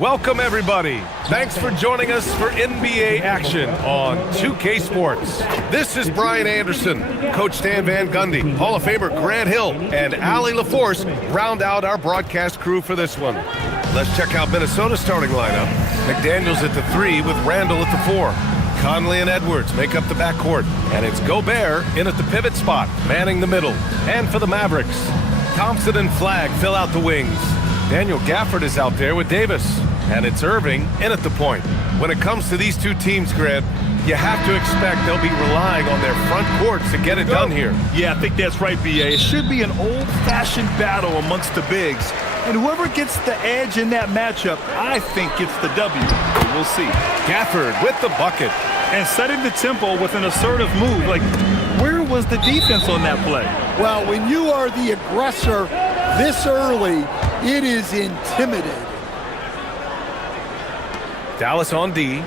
Welcome, everybody. Thanks for joining us for NBA action on 2K Sports. This is Brian Anderson, Coach Stan Van Gundy, Hall of Famer Grant Hill, and Allie LaForce round out our broadcast crew for this one. Let's check out Minnesota's starting lineup. McDaniels at the 3 with Randall at the 4. Conley and Edwards make up the backcourt, and it's Gobert in at the pivot spot, manning the middle. And for the Mavericks, Thompson and Flagg fill out the wings. Daniel Gafford is out there with Davis, and it's Irving in at the point. When it comes to these two teams, Grant, you have to expect they'll be relying on their front courts to get it done here. Yeah, I think that's right, B.A. It should be an old-fashioned battle amongst the bigs. And whoever gets the edge in that matchup, I think gets the W. We'll see. Gafford with the bucket. And setting the tempo with an assertive move. Like, where was the defense on that play? Well, when you are the aggressor this early, it is intimidating. Dallas on D.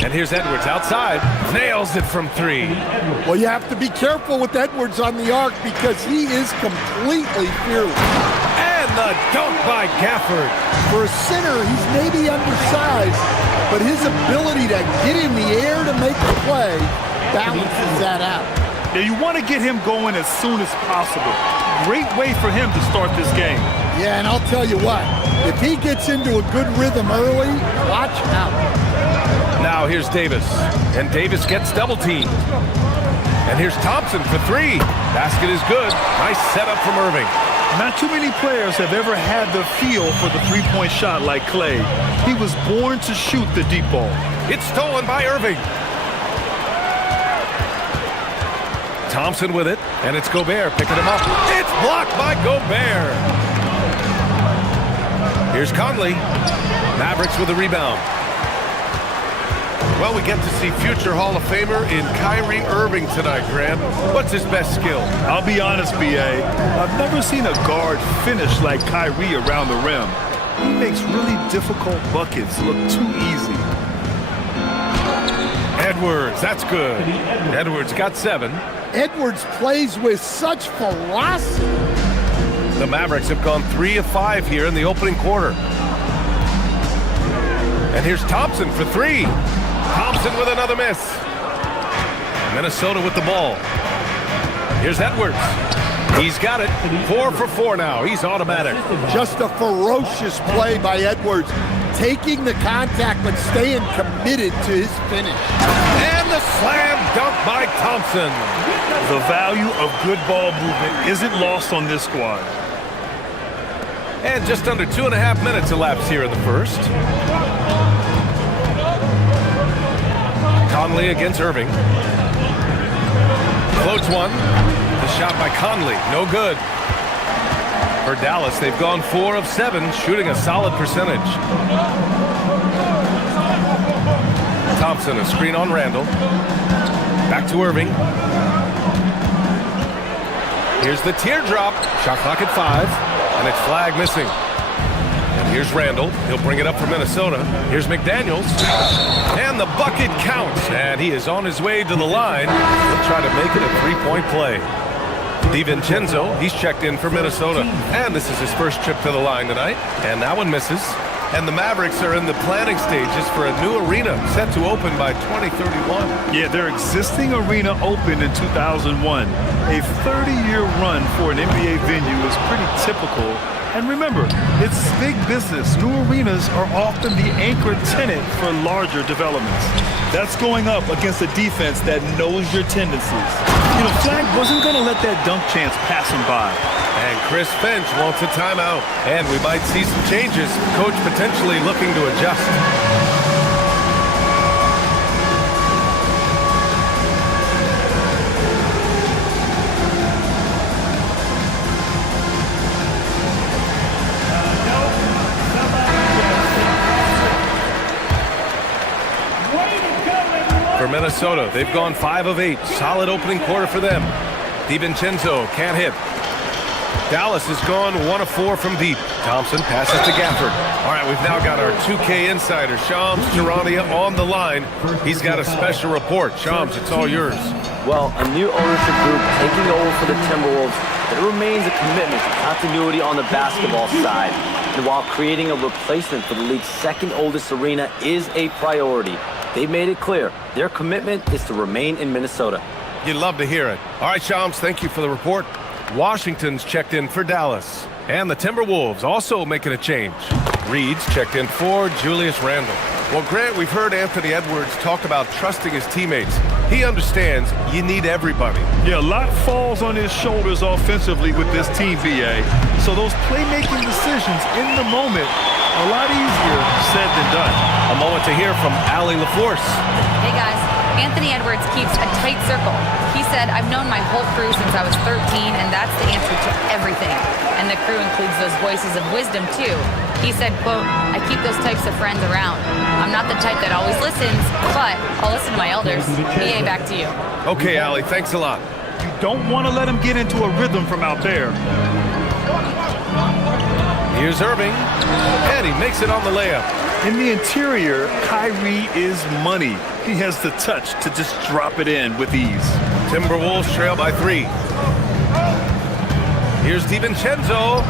And here's Edwards outside. Nails it from 3. Well, you have to be careful with Edwards on the arc because he is completely fearless. And the dunk by Gafford. For a center, he's maybe undersized, but his ability to get in the air to make a play balances that out. Yeah, you want to get him going as soon as possible. Great way for him to start this game. Yeah, and I'll tell you what, if he gets into a good rhythm early, watch out. Now here's Davis, and Davis gets double-teamed. And here's Thompson for 3. Basket is good. Nice setup from Irving. Not too many players have ever had the feel for the three-point shot like Clay. He was born to shoot the deep ball. It's stolen by Irving. Thompson with it, and it's Gobert picking him up. It's blocked by Gobert. Here's Conley. Mavericks with the rebound. Well, we get to see future Hall of Famer in Kyrie Irving tonight, Grant. What's his best skill? I'll be honest, B.A. I've never seen a guard finish like Kyrie around the rim. He makes really difficult buckets look too easy. Edwards, that's good. Edwards got 7. Edwards plays with such ferocity. The Mavericks have gone 3 of 5 here in the opening quarter. And here's Thompson for 3. Thompson with another miss. Minnesota with the ball. Here's Edwards. He's got it. 4 for 4 now. He's automatic. Just a ferocious play by Edwards. Taking the contact but staying committed to his finish. And the slam dunk by Thompson. The value of good ball movement isn't lost on this squad. And just under 2.5 minutes elapsed here in the first. Conley against Irving. Floats one. The shot by Conley, no good. For Dallas, they've gone 4 of 7, shooting a solid percentage. Thompson, a screen on Randall. Back to Irving. Here's the teardrop. Shot clock at 5, and it's Flagg missing. And here's Randall. He'll bring it up for Minnesota. Here's McDaniels. And the bucket counts. And he is on his way to the line. He'll try to make it a 3-point play. DiVincenzo, he's checked in for Minnesota. And this is his first trip to the line tonight. And that one misses. And the Mavericks are in the planning stages for a new arena set to open by 2031. Yeah, their existing arena opened in 2001. A 30-year run for an NBA venue is pretty typical. And remember, it's big business. New arenas are often the anchor tenant for larger developments. That's going up against a defense that knows your tendencies. You know, Flagg wasn't going to let that dunk chance pass him by. And Chris Finch wants a timeout. And we might see some changes. Coach potentially looking to adjust. For Minnesota, they've gone 5 of 8. Solid opening quarter for them. DiVincenzo can't hit. Dallas has gone 1 of 4 from deep. Thompson passes to Gafford. All right, we've now got our 2K insider, Shams Charania, on the line. He's got a special report. Shams, it's all yours. Well, a new ownership group taking over for the Timberwolves there remains a commitment to continuity on the basketball side. And while creating a replacement for the league's second oldest arena is a priority, they've made it clear their commitment is to remain in Minnesota. You'd love to hear it. All right, Shams, thank you for the report. Washington's checked in for Dallas. And the Timberwolves also making a change. Reed's checked in for Julius Randle. Well, Grant, we've heard Anthony Edwards talk about trusting his teammates. He understands you need everybody. Yeah, a lot falls on his shoulders offensively with this team, BA. So those playmaking decisions in the moment, a lot easier said than done. A moment to hear from Allie LaForce. Hey guys, Anthony Edwards keeps a tight circle. He said, I've known my whole crew since I was 13, and that's the answer to everything. And the crew includes those voices of wisdom too. He said, quote, I keep those types of friends around. I'm not the type that always listens, but I'll listen to my elders. BA, back to you. Okay, Allie, thanks a lot. You don't want to let him get into a rhythm from out there. Here's Irving, and he makes it on the layup. In the interior, Kyrie is money. He has the touch to just drop it in with ease. Timberwolves trail by 3. Here's DiVincenzo.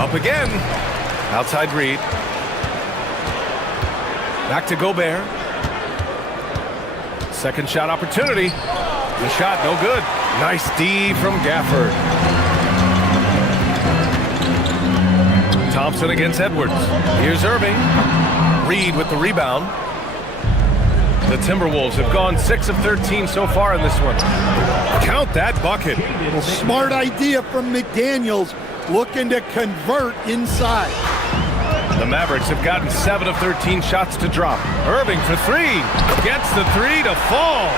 Up again. Outside Reed. Back to Gobert. Second shot opportunity. The shot no good. Nice D from Gafford. Thompson against Edwards. Here's Irving. Reed with the rebound. The Timberwolves have gone 6 of 13 so far in this one. Count that bucket. Well, smart idea from McDaniels, looking to convert inside. The Mavericks have gotten 7 of 13 shots to drop. Irving for 3. Gets the 3 to fall.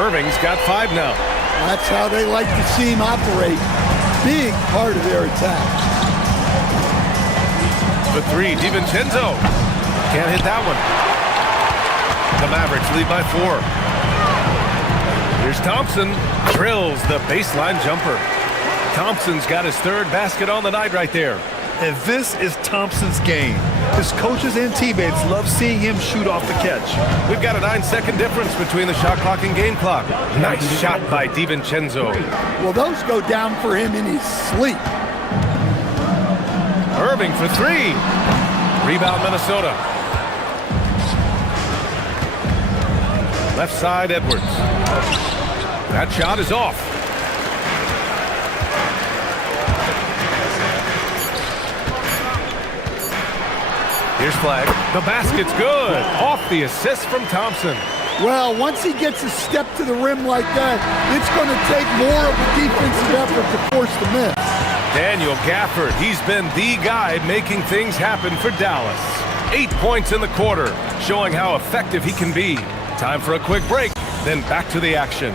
Irving's got 5 now. That's how they like to see him operate. Big part of their attack. The 3, DiVincenzo. Can't hit that one. The Mavericks lead by 4. Here's Thompson. Drills the baseline jumper. Thompson's got his 3rd basket on the night right there. And this is Thompson's game. His coaches and teammates love seeing him shoot off the catch. We've got a 9-second difference between the shot clock and game clock. Nice shot by DiVincenzo. Well, those go down for him in his sleep. Irving for 3. Rebound Minnesota. Left side Edwards. That shot is off. Here's Flag. The basket's good. Off the assist from Thompson. Well, once he gets a step to the rim like that, it's going to take more of a defensive effort to force the miss. Daniel Gafford, he's been the guy making things happen for Dallas. 8 points in the quarter, showing how effective he can be. Time for a quick break, then back to the action.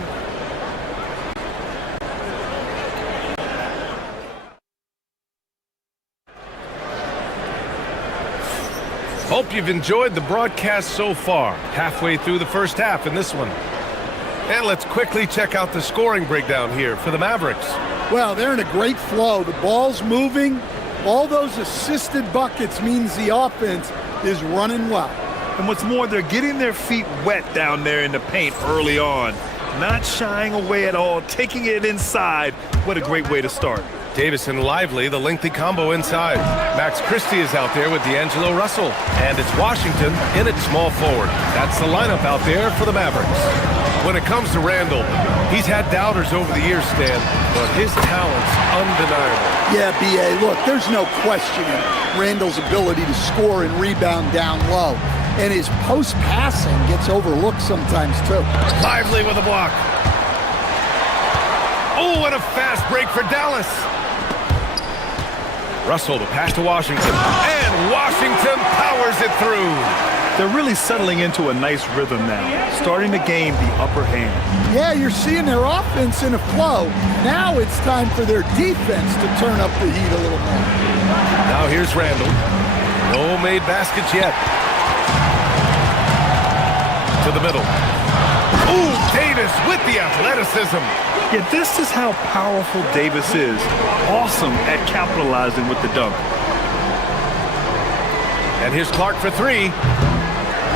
Hope you've enjoyed the broadcast so far. Halfway through the first half in this one. And let's quickly check out the scoring breakdown here for the Mavericks. Well, they're in a great flow. The ball's moving. All those assisted buckets means the offense is running well. And what's more, they're getting their feet wet down there in the paint early on. Not shying away at all, taking it inside. What a great way to start. Davis and Lively, the lengthy combo inside. Max Christie is out there with D'Angelo Russell. And it's Washington in at small forward. That's the lineup out there for the Mavericks. When it comes to Randle, he's had doubters over the years, Stan, but his talent's undeniable. Yeah, B.A., look, there's no questioning Randle's ability to score and rebound down low. And his post-passing gets overlooked sometimes, too. Lively with a block. Oh, what a fast break for Dallas. Russell to pass to Washington. And Washington powers it through. They're really settling into a nice rhythm now, starting to gain the upper hand. Yeah, you're seeing their offense in a flow. Now it's time for their defense to turn up the heat a little more. Now here's Randle. No made baskets yet. To the middle. Ooh, Davis with the athleticism. Yeah, this is how powerful Davis is. Awesome at capitalizing with the dunk. And here's Clark for 3.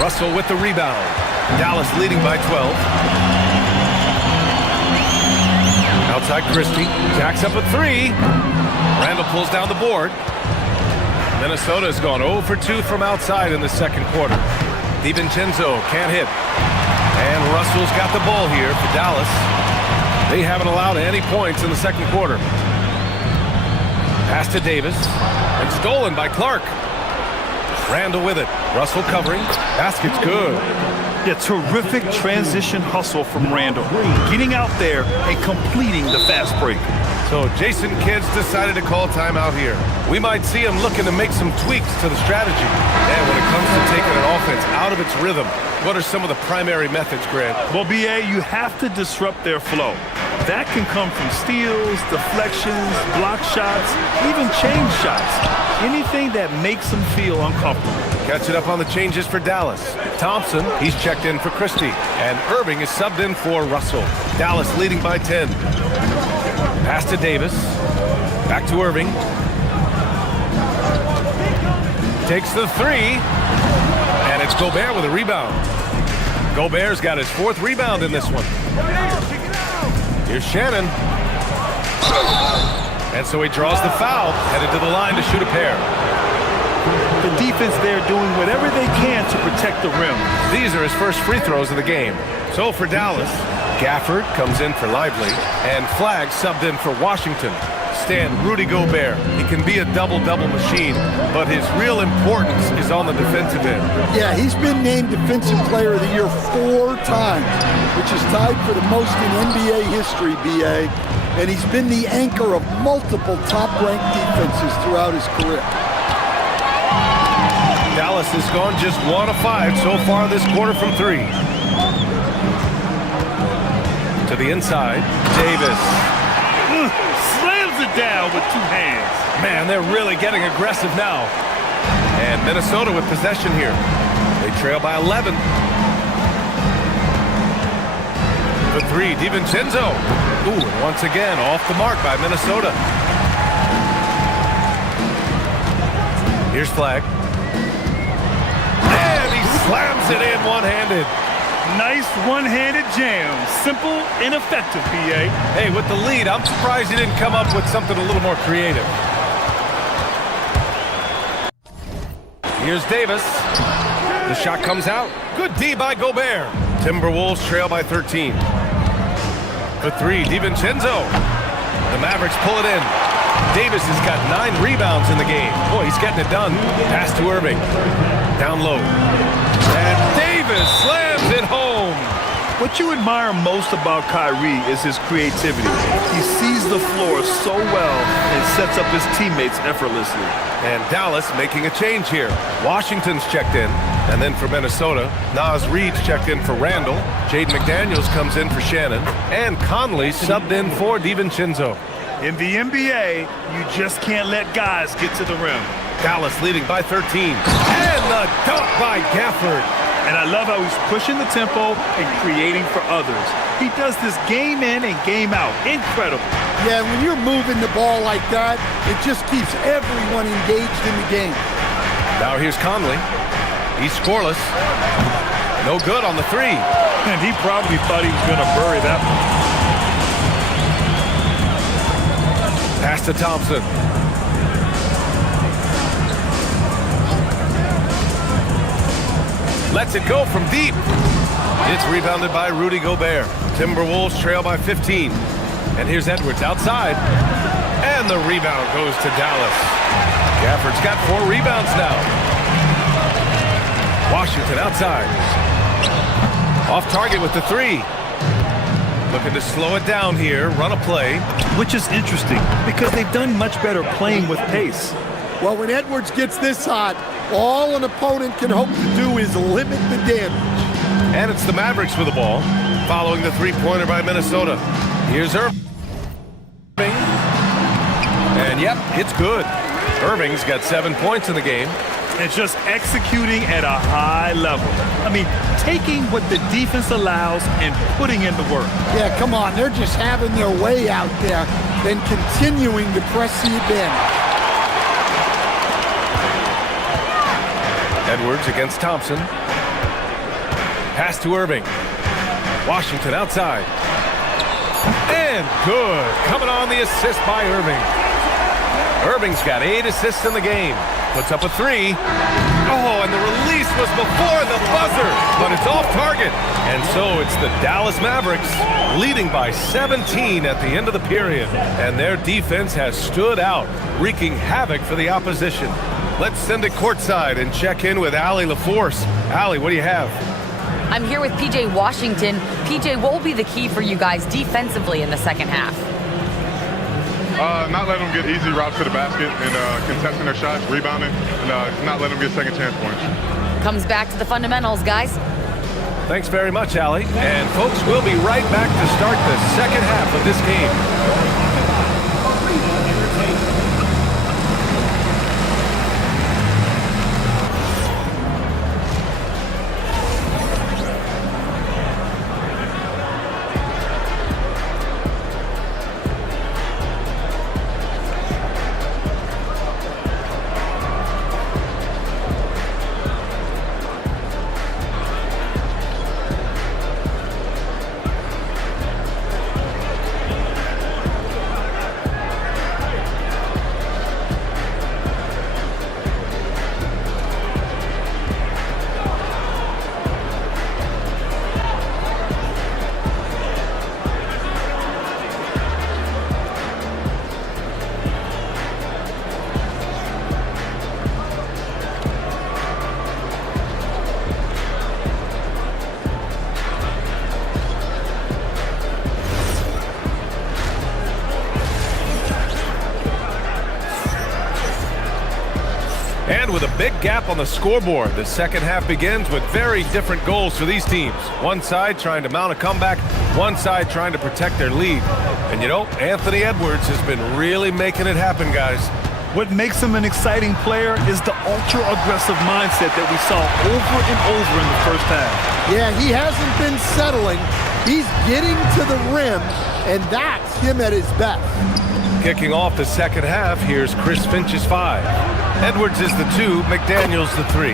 Russell with the rebound. Dallas leading by 12. Now Outside Christie. Jacks up a three. Randall pulls down the board. Minnesota has gone 0 for 2 from outside in the second quarter. DiVincenzo can't hit. And Russell's got the ball here for Dallas. They haven't allowed any points in the second quarter. Pass to Davis. And stolen by Clark. Randall with it. Russell covering. Basket's good. Yeah, terrific transition hustle from Randall. Getting out there and completing the fast break. So Jason Kidd's decided to call timeout here. We might see him looking to make some tweaks to the strategy. And when it comes to taking an offense out of its rhythm, what are some of the primary methods, Grant? Well, B.A., you have to disrupt their flow. That can come from steals, deflections, block shots, even change shots. Anything that makes them feel uncomfortable. Catching up on the changes for Dallas. Thompson, he's checked in for Christie. And Irving is subbed in for Russell. Dallas leading by 10. Pass to Davis. Back to Irving. Takes the three. And it's Gobert with a rebound. Gobert's got his 4th rebound in this one. Here's Shannon. And so he draws the foul, headed to the line to shoot a pair. The defense there doing whatever they can to protect the rim. These are his first free throws of the game. So for Dallas, Gafford comes in for Lively, and Flagg subbed in for Washington. Stan, Rudy Gobert. He can be a double-double machine, but his real importance is on the defensive end. Yeah, he's been named Defensive Player of the Year 4 times, which is tied for the most in NBA history, B.A., and he's been the anchor of multiple top-ranked defenses throughout his career. Dallas has gone just 1 of 5 so far this quarter from 3. To the inside, Davis. Slams it down with 2 hands. Man, they're really getting aggressive now. And Minnesota with possession here. They trail by 11. For 3, DiVincenzo. Ooh, and once again, off the mark by Minnesota. Here's Flagg. And he slams it in one-handed. Nice one-handed jam. Simple and effective, B.A. Hey, with the lead, I'm surprised he didn't come up with something a little more creative. Here's Davis. The shot comes out. Good D by Gobert. Timberwolves trail by 13. For 3, DiVincenzo. The Mavericks pull it in. Davis has got 9 rebounds in the game. Boy, he's getting it done. Pass to Irving. Down low. And Davis slams it home. What you admire most about Kyrie is his creativity. He sees the floor so well and sets up his teammates effortlessly. And Dallas making a change here. Washington's checked in. And then for Minnesota, Naz Reid's checked in for Randall. Jaden McDaniels comes in for Shannon. And Conley subbed in for DiVincenzo. In the NBA, you just can't let guys get to the rim. Dallas leading by 13. And the dunk by Gafford. And I love how he's pushing the tempo and creating for others. He does this game in and game out. Incredible. Yeah, when you're moving the ball like that, it just keeps everyone engaged in the game. Now here's Conley. He's scoreless. No good on the 3. And he probably thought he was going to bury that one. Pass to Thompson. Lets it go from deep. It's rebounded by Rudy Gobert. Timberwolves trail by 15. And here's Edwards outside. And the rebound goes to Dallas. Gafford's got 4 rebounds now. Washington outside. Off target with the 3. Looking to slow it down here, run a play. Which is interesting because they've done much better playing with pace. Well, when Edwards gets this hot, all an opponent can hope to do is limit the damage. And it's the Mavericks with the ball, following the 3-pointer by Minnesota. Here's Irving. And yep, it's good. Irving's got 7 points in the game. And just executing at a high level. I mean, taking what the defense allows and putting in the work. Yeah, come on. They're just having their way out there, then continuing to press the advantage. Edwards against Thompson. Pass to Irving. Washington outside. And good. Coming on the assist by Irving. Irving's got 8 assists in the game. Puts up a 3. Oh, and the release was before the buzzer, but it's off target. And so it's the Dallas Mavericks leading by 17 at the end of the period. And their defense has stood out, wreaking havoc for the opposition. Let's send it courtside and check in with Allie LaForce. Allie, what do you have? I'm here with PJ Washington. PJ, what will be the key for you guys defensively in the second half? Not letting them get easy routes to the basket and contesting their shots, rebounding, and not letting them get second chance points. Comes back to the fundamentals, guys. Thanks very much, Allie. And folks, we'll be right back to start the second half of this game. And with a big gap on the scoreboard, the second half begins with very different goals for these teams. One side trying to mount a comeback, one side trying to protect their lead. And you know, Anthony Edwards has been really making it happen, guys. What makes him an exciting player is the ultra-aggressive mindset that we saw over and over in the first half. Yeah, he hasn't been settling. He's getting to the rim, and that's him at his best. Kicking off the second half, here's Chris Finch's 5. Edwards is the 2, McDaniels the 3.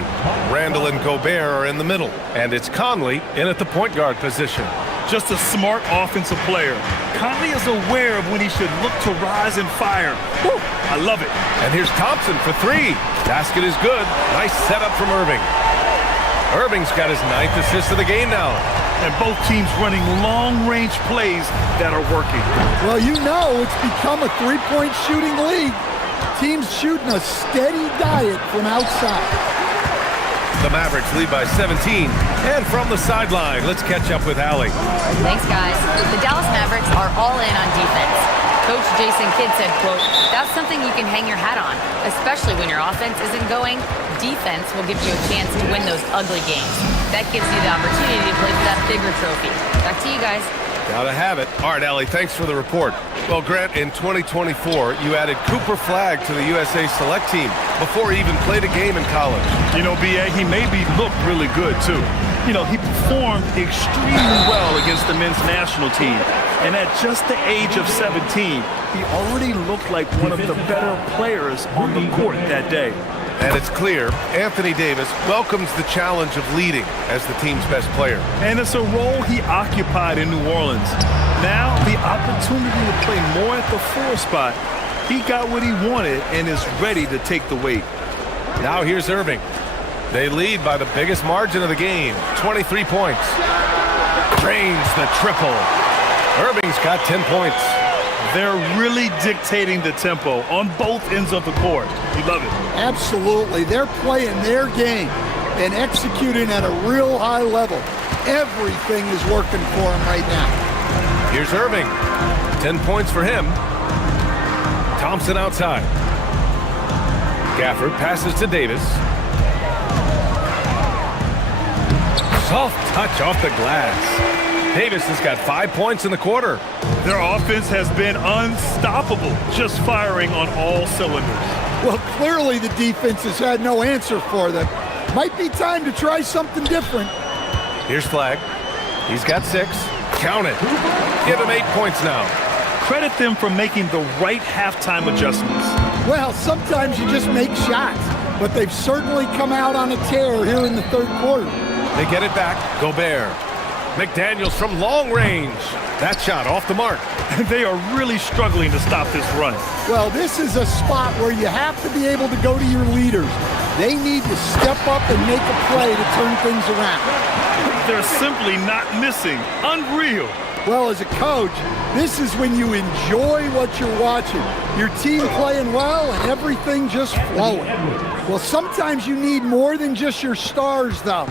Randall and Gobert are in the middle, and it's Conley in at the point guard position. Just a smart offensive player. Conley is aware of when he should look to rise and fire. Woo, I love it. And here's Thompson for 3. Basket is good. Nice setup from Irving. Irving's got his 9th assist of the game now. And both teams running long-range plays that are working. Well, you know it's become a three-point shooting league. Teams shooting a steady diet from outside. The Mavericks lead by 17. And from the sideline, let's catch up with Allie. Thanks, guys. The Dallas Mavericks are all in on defense. Coach Jason Kidd said, quote, "That's something you can hang your hat on, especially when your offense isn't going. Defense will give you a chance to win those ugly games. That gives you the opportunity to play for that bigger trophy." Back to you guys. Gotta have it. All right, Allie, thanks for the report. Well, Grant, in 2024, you added Cooper Flagg to the USA Select team before he even played a game in college. You know, B.A., he maybe looked really good, too. You know, he performed extremely well against the men's national team. And at just the age of 17, he already looked like one of the better players on the court that day. And it's clear Anthony Davis welcomes the challenge of leading as the team's best player. And it's a role he occupied in New Orleans. Now, the opportunity to play more at the 4 spot, he got what he wanted and is ready to take the weight. Now here's Irving. They lead by the biggest margin of the game, 23 points. Drains the triple. Irving's got 10 points. They're really dictating the tempo on both ends of the court. We love it. Absolutely. They're playing their game and executing at a real high level. Everything is working for them right now. Here's Irving. 10 points for him. Thompson outside. Gafford passes to Davis. Soft touch off the glass. Davis has got 5 points in the quarter. Their offense has been unstoppable, just firing on all cylinders. Well, clearly the defense has had no answer for them. Might be time to try something different. Here's Flagg. He's got 6. Count it. Give him 8 points now. Credit them for making the right halftime adjustments. Well, sometimes you just make shots, but they've certainly come out on a tear here in the third quarter. They get it back. Gobert. McDaniels from long range. That shot off the mark. They are really struggling to stop this run. Well, this is a spot where you have to be able to go to your leaders. They need to step up and make a play to turn things around. They're simply not missing. Unreal. Well, as a coach, this is when you enjoy what you're watching. Your team playing well and everything just flowing. Well, sometimes you need more than just your stars, though.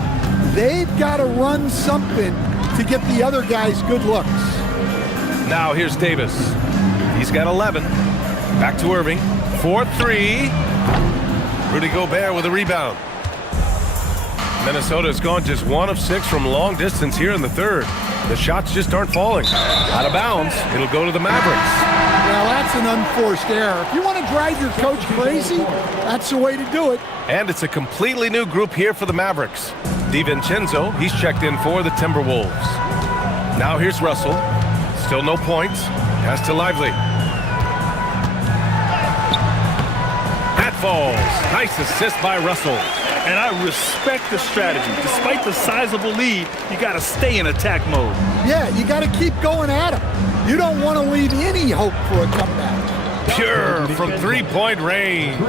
They've got to run something to get the other guys good looks. Now here's Davis. He's got 11. Back to Irving. 4-3. Rudy Gobert with a rebound. Minnesota has gone just 1 of 6 from long distance here in the third. The shots just aren't falling. Out of bounds. It'll go to the Mavericks. Well, that's an unforced error. If you want to drive your coach crazy, that's the way to do it. And it's a completely new group here for the Mavericks. DiVincenzo, he's checked in for the Timberwolves. Now here's Russell. Still no points. Pass to Lively. That falls. Nice assist by Russell. And I respect the strategy. Despite the sizable lead, you got to stay in attack mode. Yeah, you got to keep going at him. You don't want to leave any hope for a comeback. Pure from three-point range.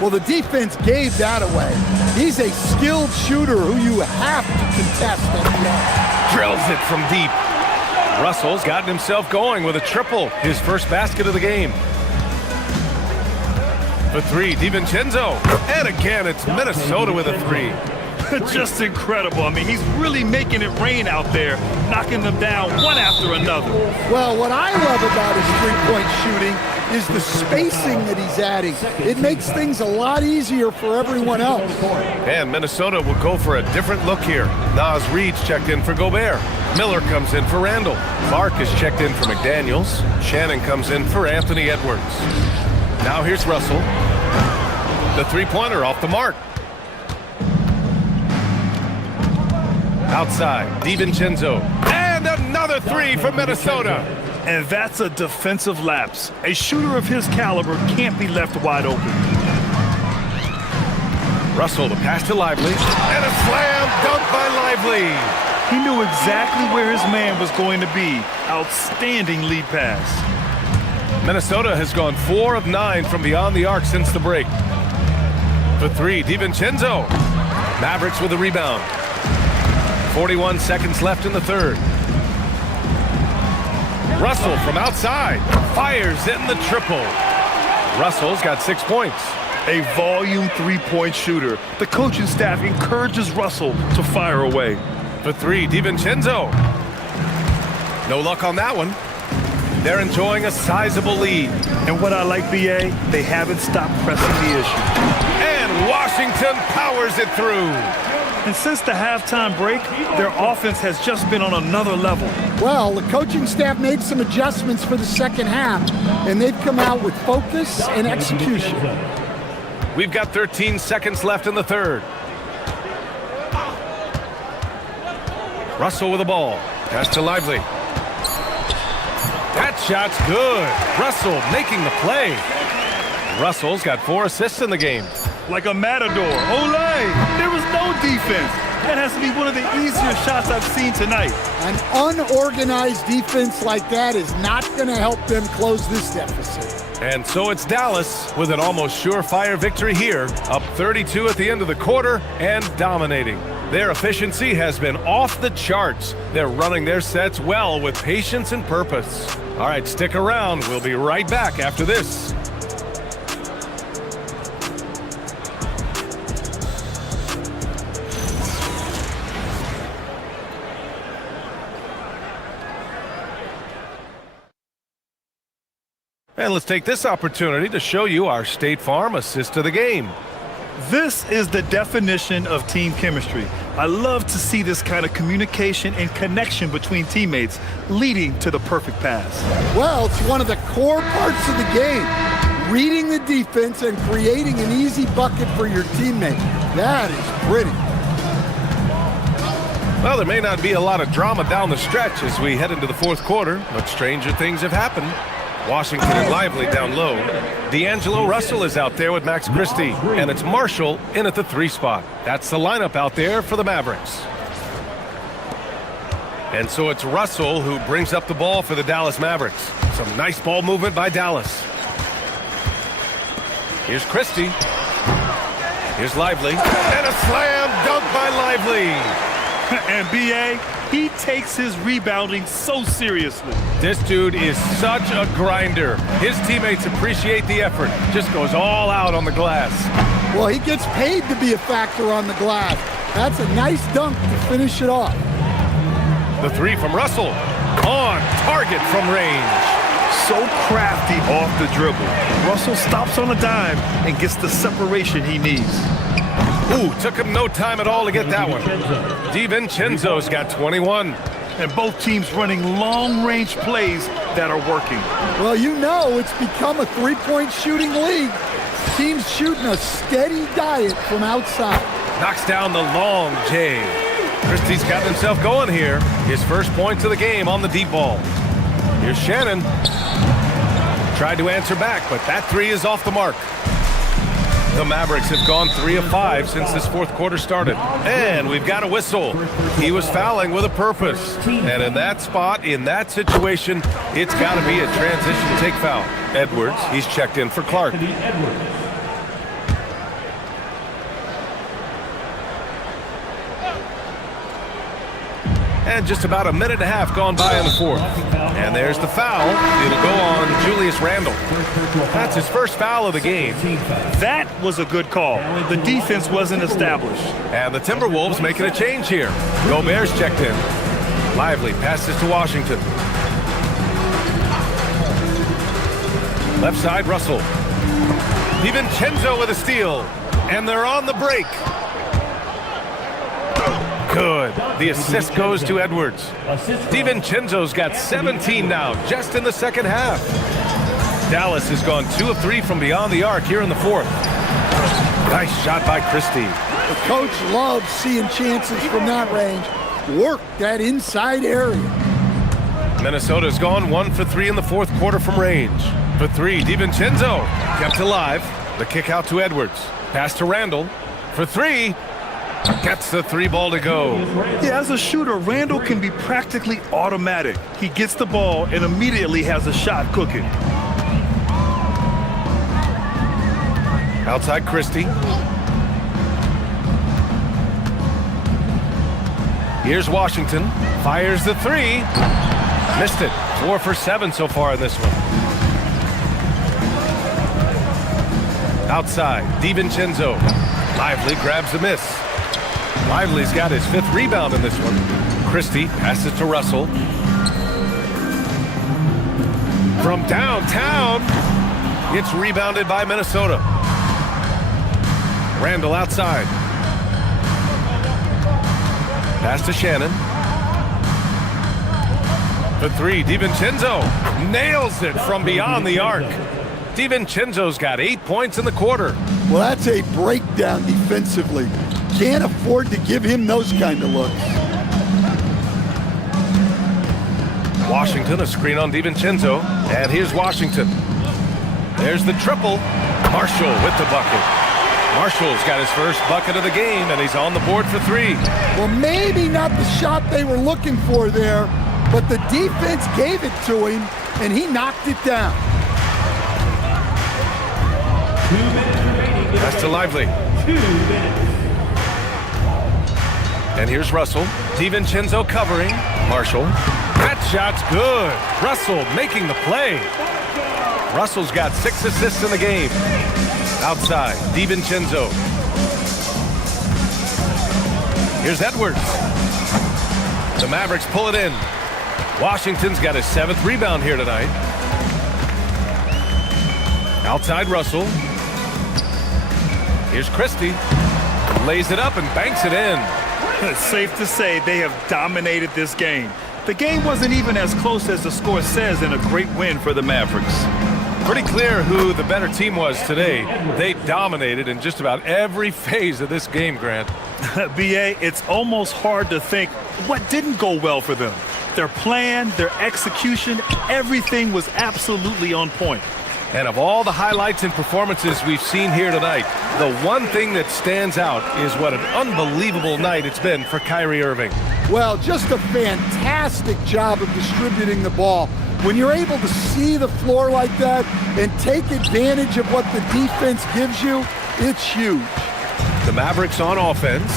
Well, the defense gave that away. He's a skilled shooter who you have to contest at the end. Drills it from deep. Russell's gotten himself going with a triple, his first basket of the game. For 3, DiVincenzo. And again, it's Minnesota with a 3. Just incredible. I mean, he's really making it rain out there, knocking them down one after another. Well, what I love about his three-point shooting is the spacing that he's adding. It makes things a lot easier for everyone else. And Minnesota will go for a different look here. Naz Reid's checked in for Gobert. Miller comes in for Randall. Clark is checked in for McDaniels. Shannon comes in for Anthony Edwards. Now here's Russell. The three-pointer off the mark. Outside, DiVincenzo. And another 3 for Minnesota. And that's a defensive lapse. A shooter of his caliber can't be left wide open. Russell, the pass to Lively. And a slam dunk by Lively. He knew exactly where his man was going to be. Outstanding lead pass. Minnesota has gone 4 of 9 from beyond the arc since the break. For 3, DiVincenzo. Mavericks with a rebound. 41 seconds left in the third. Russell from outside fires in the triple. Russell's got 6 points. A volume three-point shooter. The coaching staff encourages Russell to fire away. For 3, DiVincenzo. No luck on that one. They're enjoying a sizable lead. And what I like, BA, they haven't stopped pressing the issue. And Washington powers it through. And since the halftime break, their offense has just been on another level. Well, the coaching staff made some adjustments for the second half, and they've come out with focus and execution. We've got 13 seconds left in the third. Russell with the ball. Pass to Lively. That shot's good. Russell making the play. Russell's got 4 assists in the game. Like a matador. Olay! There was no defense. That has to be one of the easier shots I've seen tonight. An unorganized defense like that is not going to help them close this deficit. And so it's Dallas with an almost surefire victory here, up 32 at the end of the quarter and dominating. Their efficiency has been off the charts. They're running their sets well with patience and purpose. All right, stick around. We'll be right back after this. And let's take this opportunity to show you our State Farm assist to the game. This is the definition of team chemistry. I love to see this kind of communication and connection between teammates leading to the perfect pass. Well, it's one of the core parts of the game. Reading the defense and creating an easy bucket for your teammate. That is pretty. Well, there may not be a lot of drama down the stretch as we head into the fourth quarter, but stranger things have happened. Washington and Lively down low. D'Angelo Russell is out there with Max Christie, and it's Marshall in at the 3 spot. That's the lineup out there for the Mavericks. And so it's Russell who brings up the ball for the Dallas Mavericks. Some nice ball movement by Dallas. Here's Christie. Here's Lively. And a slam dunk by Lively. And B.A., he takes his rebounding so seriously. This dude is such a grinder. His teammates appreciate the effort. Just goes all out on the glass. Well, he gets paid to be a factor on the glass. That's a nice dunk to finish it off. The three from Russell. On target from range. So crafty off the dribble. Russell stops on a dime and gets the separation he needs. Ooh, took him no time at all to get that one. DiVincenzo's got 21. And both teams running long-range plays that are working. Well, you know it's become a three-point shooting league. Teams shooting a steady diet from outside. Knocks down the long J. Christie's got himself going here. His first points of the game on the deep ball. Here's Shannon. Tried to answer back, but that three is off the mark. The Mavericks have gone 3 of 5 since this fourth quarter started. And we've got a whistle. He was fouling with a purpose. And in that spot, in that situation, it's got to be a transition take foul. Edwards, he's checked in for Clark. And just about a minute and a half gone by in the fourth. And there's the foul. It'll go on Julius Randle. That's his first foul of the game. That was a good call. The defense wasn't established. And the Timberwolves making a change here. Gobert's checked in. Lively passes to Washington. Left side, Russell. DiVincenzo with a steal. And they're on the break. Good. The assist goes to Edwards. DiVincenzo's got 17 now, just in the second half. Dallas has gone 2 of 3 from beyond the arc here in the fourth. Nice shot by Christie. The coach loves seeing chances from that range. Work that inside area. Minnesota's gone 1 for 3 in the fourth quarter from range. For 3, DiVincenzo kept alive. The kick out to Edwards. Pass to Randle. For 3. Gets the 3 ball to go. Yeah, as a shooter, Randle can be practically automatic. He gets the ball and immediately has a shot cooking. Outside Christie. Here's Washington. Fires the 3. Missed it. 4 for 7 so far in this one. Outside, DiVincenzo. Lively grabs the miss. Lively's got his 5th rebound in this one. Christie passes to Russell. From downtown, it's rebounded by Minnesota. Randle outside. Pass to Shannon. For 3, DiVincenzo nails it from beyond the arc. DiVincenzo's got 8 points in the quarter. Well, that's a breakdown defensively. Can't afford to give him those kind of looks. Washington, a screen on DiVincenzo. And here's Washington. There's the triple. Marshall with the bucket. Marshall's got his first bucket of the game, and he's on the board for 3. Well, maybe not the shot they were looking for there, but the defense gave it to him, and he knocked it down. That's to Lively. 2 minutes. And here's Russell. DiVincenzo covering. Marshall. That shot's good. Russell making the play. Russell's got 6 assists in the game. Outside, DiVincenzo. Here's Edwards. The Mavericks pull it in. Washington's got his 7th rebound here tonight. Outside Russell. Here's Christie. Lays it up and banks it in. It's safe to say they have dominated this game. The game wasn't even as close as the score says in a great win for the Mavericks. Pretty clear who the better team was today. They dominated in just about every phase of this game, Grant. B.A., it's almost hard to think what didn't go well for them. Their plan, their execution, everything was absolutely on point. And of all the highlights and performances we've seen here tonight, the one thing that stands out is what an unbelievable night it's been for Kyrie Irving. Well, just a fantastic job of distributing the ball. When you're able to see the floor like that and take advantage of what the defense gives you, it's huge. The Mavericks on offense.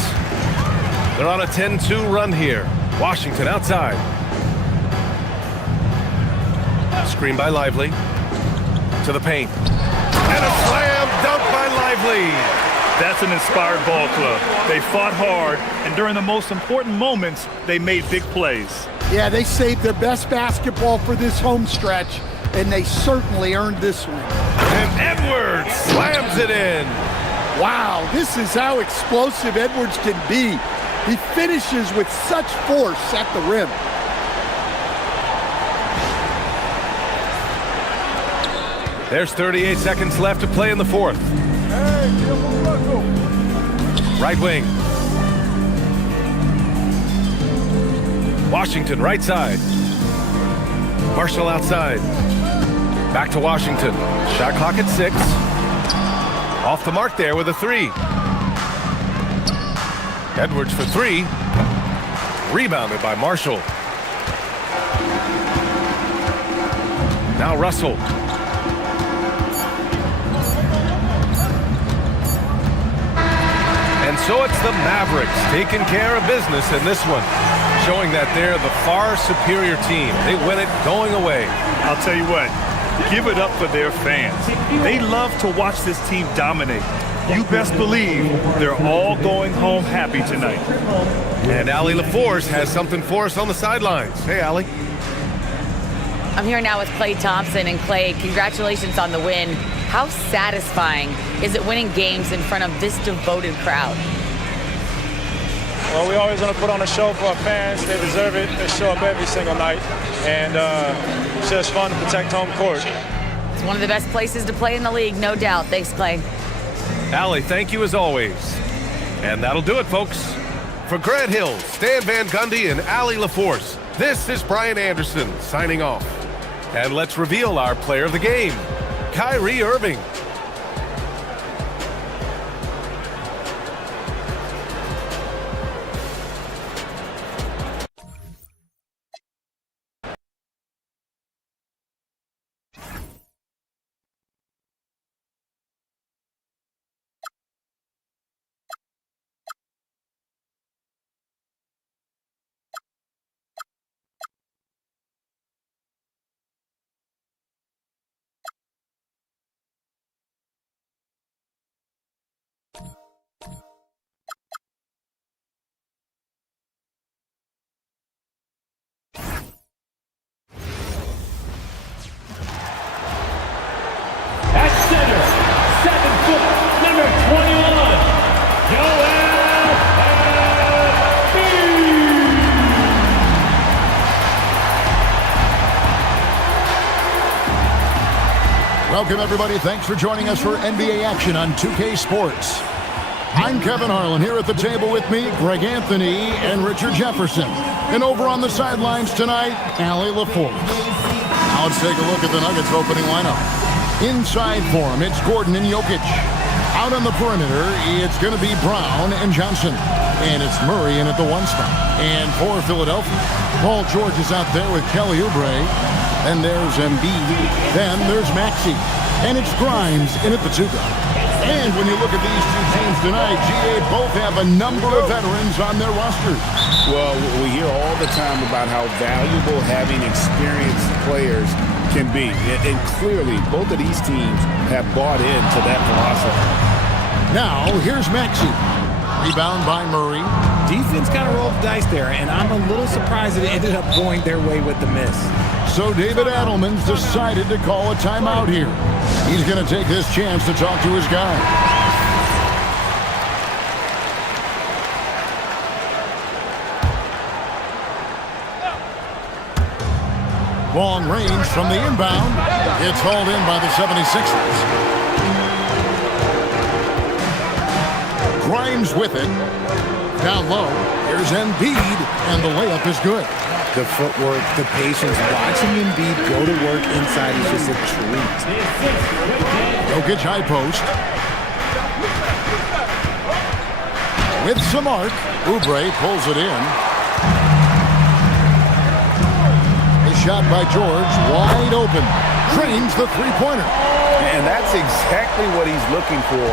They're on a 10-2 run here. Washington outside. Screen by Lively. To the paint. And a slam dunk by Lively. That's an inspired ball club. They fought hard, and during the most important moments, they made big plays. Yeah, they saved their best basketball for this home stretch, and they certainly earned this one. And Edwards slams it in. Wow, this is how explosive Edwards can be. He finishes with such force at the rim. There's 38 seconds left to play in the fourth. Right wing. Washington, right side. Marshall outside. Back to Washington. Shot clock at 6. Off the mark there with a 3. Edwards for 3. Rebounded by Marshall. Now Russell. And so it's the Mavericks taking care of business in this one, showing that they're the far superior team. They win it going away. I'll tell you what, give it up for their fans. They love to watch this team dominate. You best believe they're all going home happy tonight. And Allie LaForce has something for us on the sidelines. Hey, Allie. I'm here now with Klay Thompson. And Klay, congratulations on the win. How satisfying is it winning games in front of this devoted crowd? Well, we always want to put on a show for our fans. They deserve it. They show up every single night. And it's just fun to protect home court. It's one of the best places to play in the league, no doubt. Thanks, Klay. Allie, thank you as always. And that'll do it, folks. For Grant Hill, Stan Van Gundy, and Allie LaForce, this is Brian Anderson signing off. And let's reveal our player of the game, Kyrie Irving. At center, 7 foot, number 21, Joel Embiid. Welcome, everybody. Thanks for joining us for NBA action on 2K Sports. I'm Kevin Harlan. Here at the table with me, Greg Anthony and Richard Jefferson. And over on the sidelines tonight, Allie LaForce. Now let's take a look at the Nuggets opening lineup. Inside for him, it's Gordon and Jokic. Out on the perimeter, it's going to be Brown and Johnson. And it's Murray in at the 1 spot. And for Philadelphia, Paul George is out there with Kelly Oubre. Then there's Embiid. Then there's Maxey. And it's Grimes in at the 2 guard. And when you look at these two teams tonight, GA both have a number of veterans on their rosters. Well, we hear all the time about how valuable having experienced players can be. And clearly, both of these teams have bought into that philosophy. Now, here's Maxey. Rebound by Murray. Defense kind of rolled the dice there, and I'm a little surprised that it ended up going their way with the miss. So David Adelman's decided to call a timeout here. He's going to take this chance to talk to his guy. Long range from the inbound. It's hauled in by the 76ers. Grimes with it. Down low. Here's Embiid, and the layup is good. the footwork, the patience. Watching Embiid go to work inside is just a treat. Jokic high post. With some arc, Oubre pulls it in. The shot by George, wide open. Drains the three-pointer. And that's exactly what he's looking for,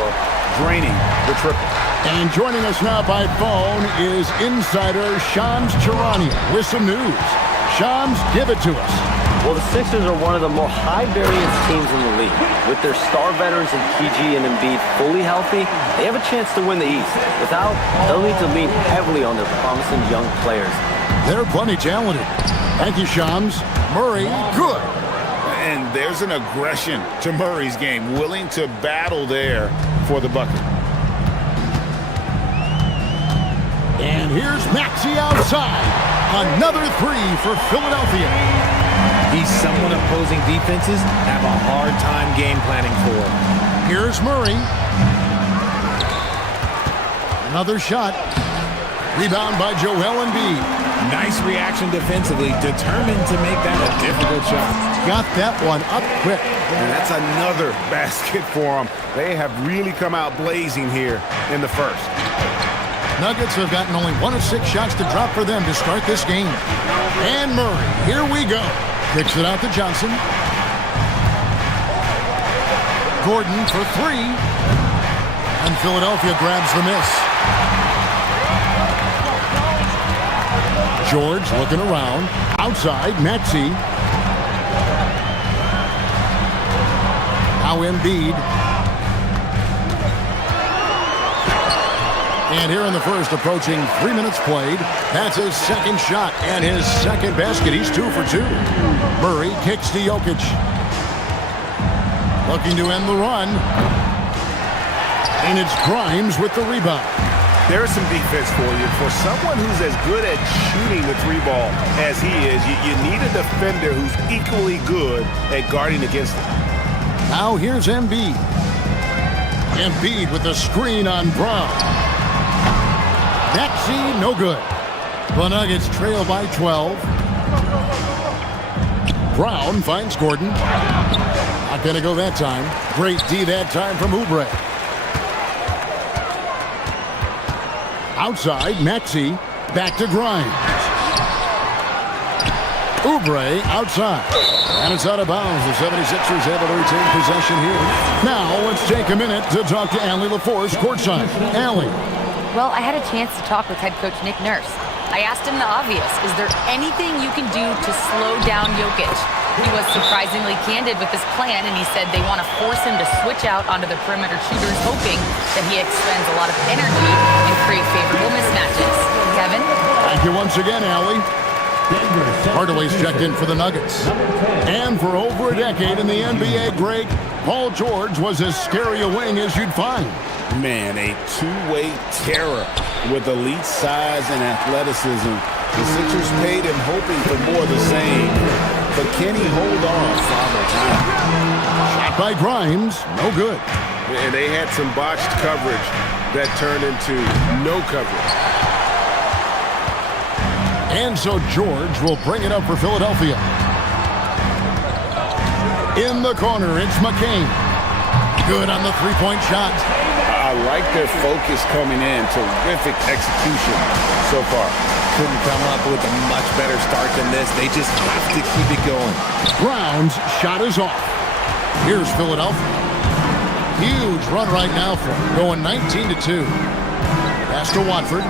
draining the triple. And joining us now by phone is insider Shams Charania with some news. Shams, give it to us. Well, the Sixers are one of the more high-variance teams in the league. With their star veterans in PG and Embiid fully healthy, they have a chance to win the East. Without, they'll need to lean heavily on their promising young players. They're plenty talented. Thank you, Shams. Murray, good. And there's an aggression to Murray's game, willing to battle there for the bucket. And here's Maxey outside. Another three for Philadelphia. He's someone opposing defenses have a hard time game planning for. Here's Murray. Another shot. Rebound by Joel Embiid. Nice reaction defensively, determined to make that a difficult shot. Got that one up quick. And that's another basket for them. They have really come out blazing here in the first. Nuggets have gotten only 1 of 6 shots to drop for them to start this game. And Murray, here we go. Kicks it out to Johnson. Gordon for 3. And Philadelphia grabs the miss. George looking around. Outside, Maxey. Now Embiid. And here in the first, approaching 3 minutes played. That's his second shot and his second basket. He's 2 for 2. Murray kicks to Jokic. Looking to end the run. And it's Grimes with the rebound. There's some defense for you. For someone who's as good at shooting the three ball as he is, you need a defender who's equally good at guarding against him. Now here's Embiid. Embiid with the screen on Brown. Maxey, no good. The Nuggets trail by 12. Brown finds Gordon. Not going to go that time. Great D that time from Oubre. Outside, Maxey. Back to Grimes. Oubre outside. And it's out of bounds. The 76ers able to retain possession here. Now let's take a minute to talk to Allie LaForce courtside. Allie. Well, I had a chance to talk with head coach Nick Nurse. I asked him the obvious. Is there anything you can do to slow down Jokic? He was surprisingly candid with his plan, and he said they want to force him to switch out onto the perimeter shooters, hoping that he expends a lot of energy and create favorable mismatches. Kevin? Thank you once again, Allie. Hardaway's checked in for the Nuggets. And for over a decade in the NBA, Greg, Paul George was as scary a wing as you'd find. Man, a two-way terror with elite size and athleticism. The Sixers paid him hoping for more of the same. But can he hold on Father Time? Shot by Grimes, no good. And they had some botched coverage that turned into no coverage. And so George will bring it up for Philadelphia. In the corner, it's McCain. Good on the three-point shot. I like their focus coming in. Terrific execution so far. Couldn't come up with a much better start than this. They just have to keep it going. Brown's shot is off. Here's Philadelphia. Huge run right now for him, going 19-2. Pass to Watford.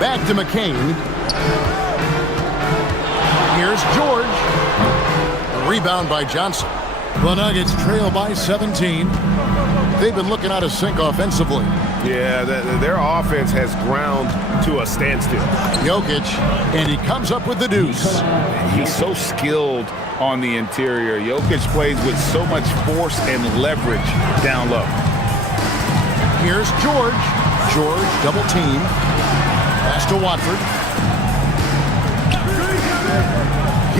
Back to McCain. Here's George. A rebound by Johnson. The Nuggets trail by 17. They've been looking out of sync offensively. Yeah, their offense has ground to a standstill. Jokic, and he comes up with the deuce. He's so skilled on the interior. Jokic plays with so much force and leverage down low. Here's George. George double team. Pass to Watford.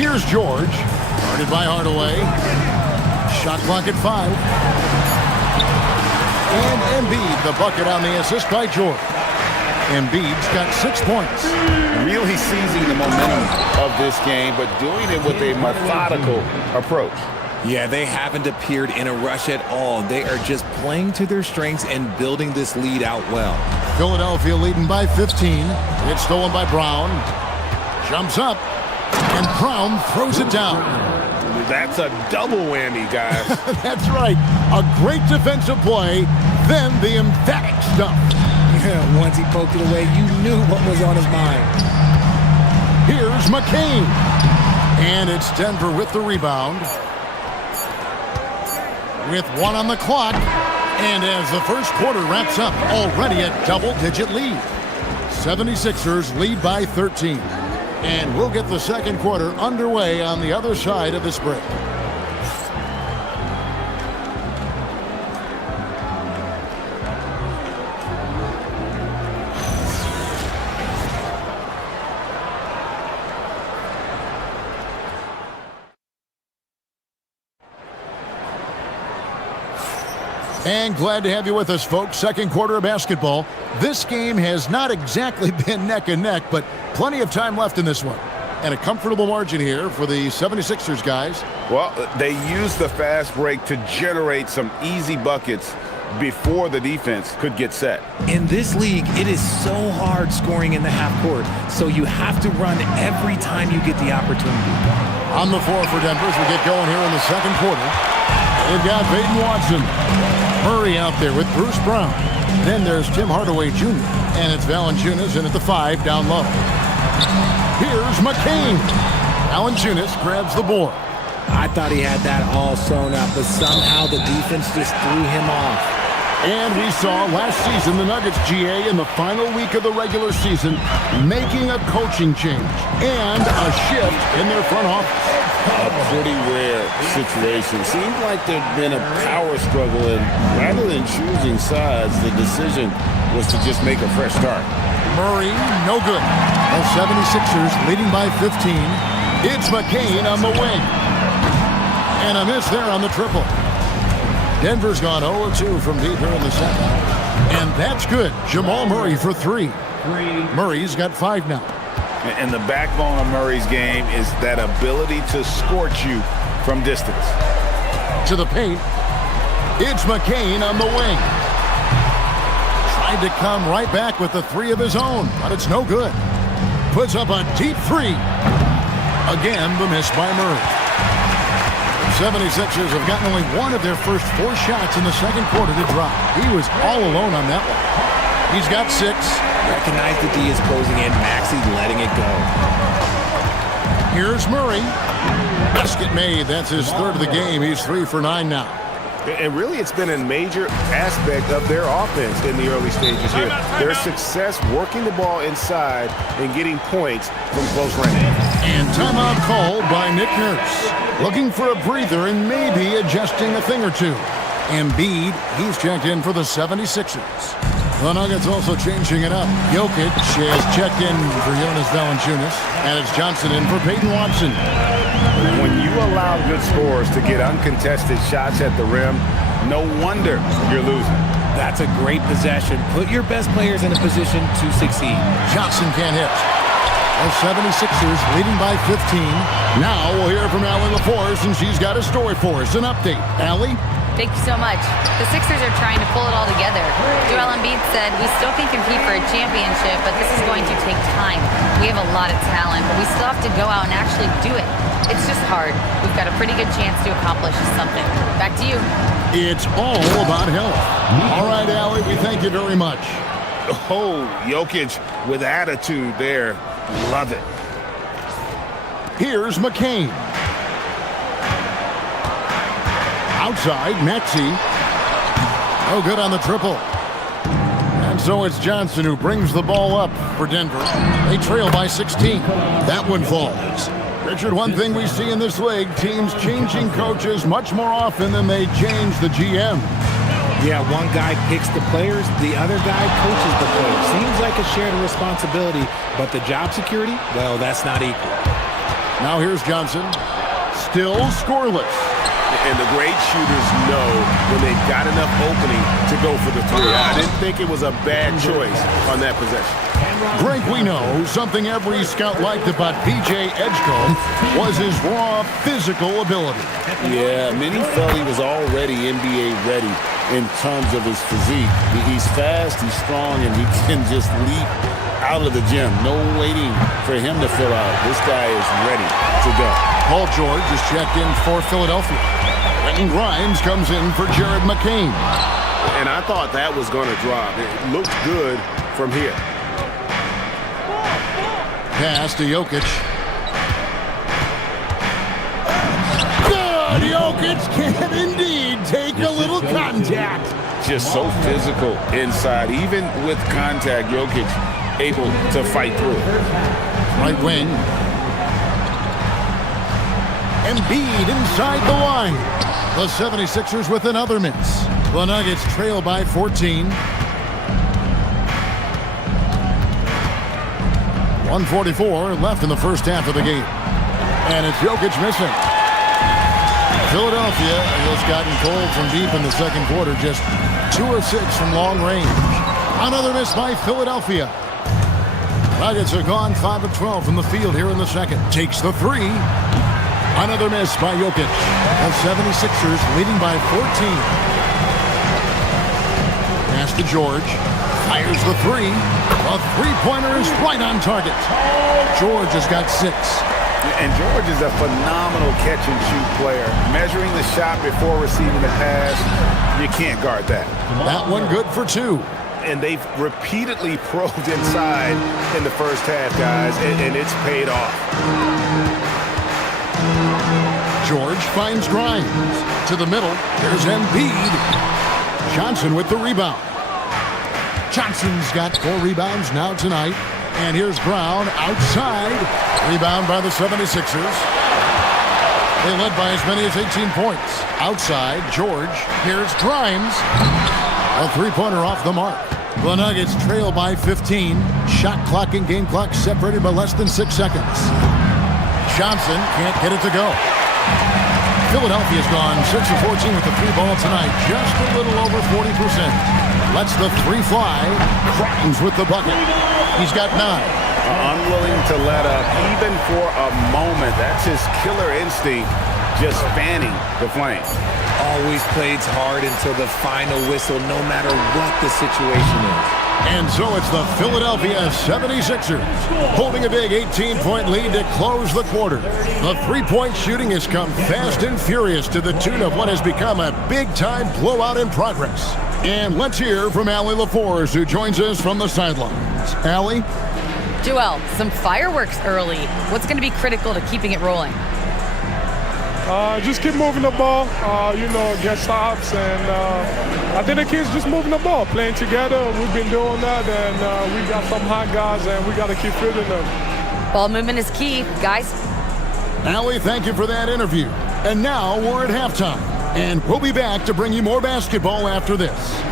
Here's George. Guarded by Hardaway. Shot clock at 5. And Embiid, the bucket on the assist by George. Embiid's got 6 points. Really seizing the momentum of this game, but doing it with a methodical approach. Yeah, they haven't appeared in a rush at all. They are just playing to their strengths and building this lead out well. Philadelphia leading by 15. It's stolen by Brown. Jumps up, and Brown throws it down. That's a double whammy, guys. That's right. A great defensive play, then the emphatic stuff. Yeah, once he poked it away, you knew what was on his mind. Here's McCain. And it's Denver with the rebound. With 1 on the clock. And as the first quarter wraps up, already a double-digit lead. 76ers lead by 13. And we'll get the second quarter underway on the other side of this break. And glad to have you with us, folks. Second quarter of basketball. This game has not exactly been neck and neck, but plenty of time left in this one. And a comfortable margin here for the 76ers guys. Well, they used the fast break to generate some easy buckets before the defense could get set. In this league, it is so hard scoring in the half court, so you have to run every time you get the opportunity. On the floor for Denver as we get going here in the second quarter. They've got Peyton Watson. Murray out there with Bruce Brown. Then there's Tim Hardaway Jr. And it's Valanciunas in at the 5 down low. Here's McCain. Valanciunas grabs the board. I thought he had that all sewn up, but somehow the defense just threw him off. And we saw last season the Nuggets, GA, in the final week of the regular season, making a coaching change and a shift in their front office. A pretty rare situation. Seems like there'd been a power struggle, and rather than choosing sides, the decision was to just make a fresh start. Murray, no good. The 76ers leading by 15. It's McCain on the wing. And a miss there on the triple. Denver's gone 0-2 from deep here in the second. And that's good. Jamal Murray for 3. Murray's got 5 now. And the backbone of Murray's game is that ability to scorch you from distance. To the paint. It's McCain on the wing. Tried to come right back with the 3 of his own, but it's no good. Puts up a deep 3. Again, the miss by Murray. The 76ers have gotten only 1 of their first 4 shots in the second quarter to drop. He was all alone on that one. He's got 6. Recognize the D is closing in. Maxey letting it go. Here's Murray. Basket made. That's his 3rd of the game. He's 3 for 9 now. And really, it's been a major aspect of their offense in the early stages here. Their success working the ball inside and getting points from close range. And timeout called by Nick Nurse. Looking for a breather and maybe adjusting a thing or two. Embiid, he's checked in for the 76ers. The Nuggets also changing it up. Jokic has checked in for Jonas Valanciunas. And it's Johnson in for Peyton Watson. When you allow good scorers to get uncontested shots at the rim, no wonder you're losing. That's a great possession. Put your best players in a position to succeed. Johnson can't hit. The 76ers leading by 15. Now we'll hear from Allie LaForce, and she's got a story for us. An update. Allie? Thank you so much. The Sixers are trying to pull it all together. Joel Embiid said, "We still can compete for a championship, but this is going to take time. We have a lot of talent, but we still have to go out and actually do it. It's just hard. We've got a pretty good chance to accomplish something." Back to you. It's all about health. All right, Allie, we thank you very much. Oh, Jokic with attitude there. Love it. Here's McCain. Outside, Maxey. No good on the triple. And so it's Johnson who brings the ball up for Denver. They trail by 16. That one falls. Richard, one thing we see in this league, teams changing coaches much more often than they change the GM. Yeah, one guy picks the players, the other guy coaches the players. Seems like a shared responsibility, but the job security, well, that's not equal. Now here's Johnson. Still scoreless. And the great shooters know when they've got enough opening to go for the three. I didn't think it was a bad choice on that possession. Greg, we know something every scout liked about P.J. Edgecombe was his raw physical ability. Yeah, many felt he was already NBA ready in terms of his physique. He's fast, he's strong, and he can just leap out of the gym. No waiting for him to fill out. This guy is ready to go. Paul George is checked in for Philadelphia. Quentin Grimes comes in for Jared McCain. And I thought that was going to drop. It looked good from here. Pass to Jokic. Good! Jokic can indeed take a little contact. Just so physical inside. Even with contact, Jokic able to fight through it. Right wing. Embiid inside the line. The 76ers with another miss. The Nuggets trail by 14. 1:44 left in the first half of the game. And it's Jokic missing. Philadelphia has gotten cold from deep in the second quarter, just 2 of 6 from long range. Another miss by Philadelphia. Nuggets are gone 5 of 12 from the field here in the second. Takes the three. Another miss by Jokic. The 76ers leading by 14. Pass to George. Fires the three. A three-pointer is right on target. George has got 6. And George is a phenomenal catch-and-shoot player. Measuring the shot before receiving the pass, you can't guard that. That one good for 2. And they've repeatedly probed inside in the first half, guys, and it's paid off. George finds Grimes. To the middle. Here's Embiid. Johnson with the rebound. Johnson's got 4 rebounds now tonight. And here's Brown outside. Rebound by the 76ers. They led by as many as 18 points. Outside, George. Here's Grimes. A three-pointer off the mark. The Nuggets trail by 15. Shot clock and game clock separated by less than 6 seconds. Johnson can't get it to go. Philadelphia's gone 6 of 14 with the 3 ball tonight. Just a little over 40%. Lets the 3 fly. Grimes with the bucket. He's got 9. Unwilling to let up even for a moment. That's his killer instinct, just fanning the flame. Always plays hard until the final whistle, no matter what the situation is. And so it's the Philadelphia 76ers holding a big 18-point lead to close the quarter. The three-point shooting has come fast and furious to the tune of what has become a big-time blowout in progress. And let's hear from Allie LaForce, who joins us from the sidelines. Allie? Joel, some fireworks early. What's going to be critical to keeping it rolling? Just keep moving the ball, get stops, and I think the kids just moving the ball, playing together. We've been doing that, and we got some hot guys, and we got to keep fielding them. Ball movement is key, guys. Allie, thank you for that interview. And now we're at halftime, and we'll be back to bring you more basketball after this.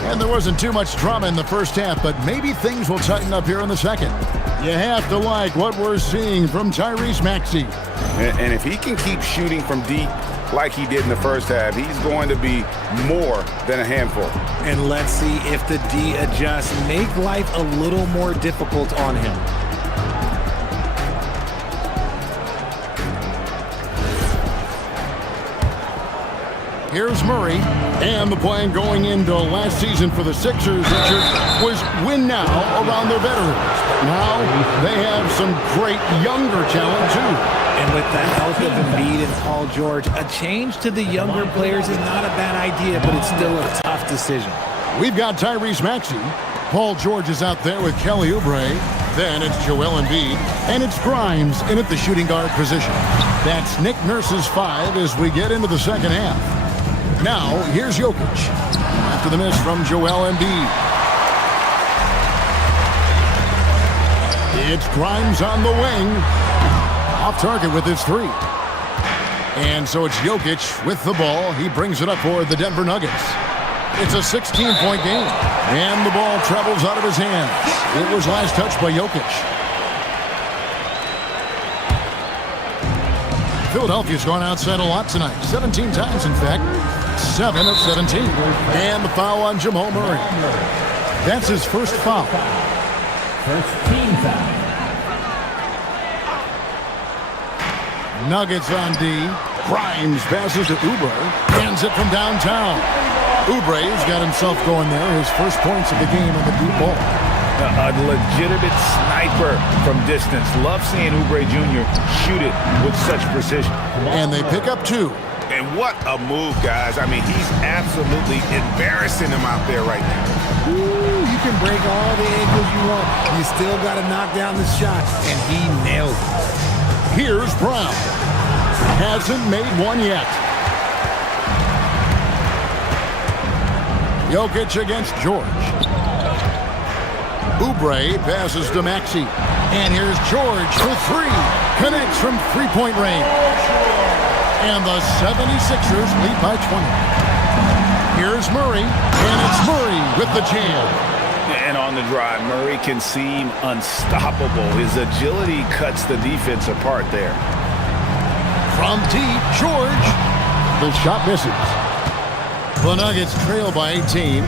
And there wasn't too much drama in the first half, but maybe things will tighten up here in the second. You have to like what we're seeing from Tyrese Maxey. And if he can keep shooting from deep like he did in the first half, he's going to be more than a handful. And let's see if the D adjusts, make life a little more difficult on him. Here's Murray. And the plan going into last season for the Sixers, Richard, was win now around their veterans. Now they have some great younger talent, too. And with the health of Embiid and Paul George, a change to the younger players is not a bad idea, but it's still a tough decision. We've got Tyrese Maxey. Paul George is out there with Kelly Oubre. Then it's Joel Embiid. And it's Grimes in at the shooting guard position. That's Nick Nurse's 5 as we get into the second half. Now, here's Jokic. After the miss from Joel Embiid. It's Grimes on the wing. Off target with his 3. And so it's Jokic with the ball. He brings it up for the Denver Nuggets. It's a 16-point game. And the ball travels out of his hands. It was last touched by Jokic. Philadelphia's gone outside a lot tonight. 17 times, in fact. 7 of 17. And the foul on Jamal Murray. That's his first foul. First team foul. Nuggets on D. Grimes passes to Oubre. Hands it from downtown. Oubre's got himself going there. His first points of the game on the deep ball. A legitimate sniper from distance. Love seeing Oubre Jr. shoot it with such precision. And they pick up 2. And what a move, guys. I mean, he's absolutely embarrassing him out there right now. Ooh, you can break all the ankles you want. You still got to knock down the shot, and he nails it. Here's Brown. Hasn't made one yet. Jokic against George. Oubre passes to Maxey. And here's George for 3. Connects from three-point range. And the 76ers lead by 20. Here's Murray. And it's Murray with the jam. And on the drive, Murray can seem unstoppable. His agility cuts the defense apart there. From deep, George. The shot misses. The Nuggets trail by 18.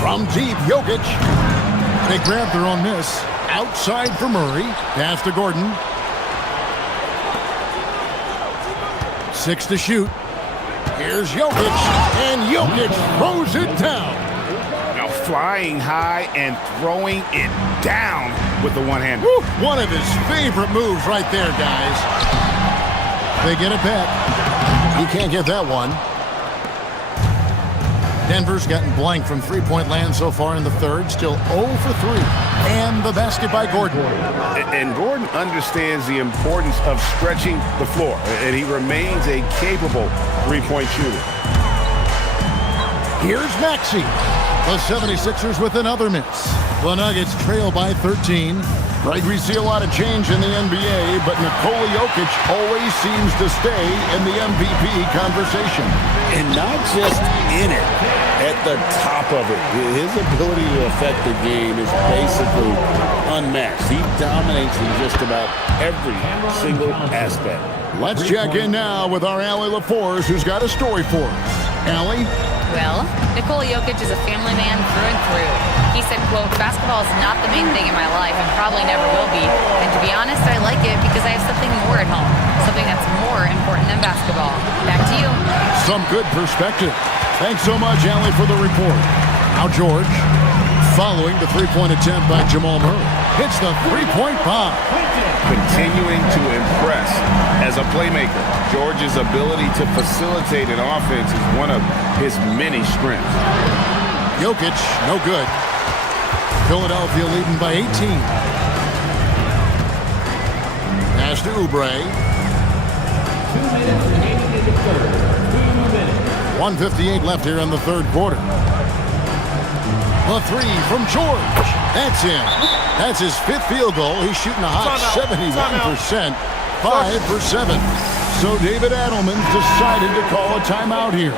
From deep, Jokic. They grab their own miss. Outside for Murray. Pass to Gordon. 6 to shoot. Here's Jokic. And Jokic throws it down. Now flying high and throwing it down with the one-hander. One of his favorite moves right there, guys. They get it back. He can't get that one. Denver's gotten blank from three-point land so far in the third. Still 0 for 3. And the basket by Gordon. And Gordon understands the importance of stretching the floor. And he remains a capable three-point shooter. Here's Maxey. The 76ers with another miss. The Nuggets trail by 13. Right, we see a lot of change in the NBA, but Nikola Jokic always seems to stay in the MVP conversation. And not just in it, at the top of it. His ability to affect the game is basically unmatched. He dominates in just about every single aspect. Let's check in now with our Allie LaForce, who's got a story for us. Allie? Well, Nikola Jokic is a family man through and through. He said, quote, "Basketball is not the main thing in my life and probably never will be. And to be honest, I like it because I have something more at home. Something that's more important than basketball." Back to you. Some good perspective. Thanks so much, Allie, for the report. Now George, following the three-point attempt by Jamal Murray, hits the three-point bomb. Continuing to impress as a playmaker. George's ability to facilitate an offense is one of his many strengths. Jokic, no good. Philadelphia leading by 18. Pass to Oubre. 2 minutes remaining in the third. 2 minutes. 1:58 left here in the third quarter. A 3 from George. That's in. That's his 5th field goal. He's shooting a hot 71%. 5 for 7. So David Adelman's decided to call a timeout here.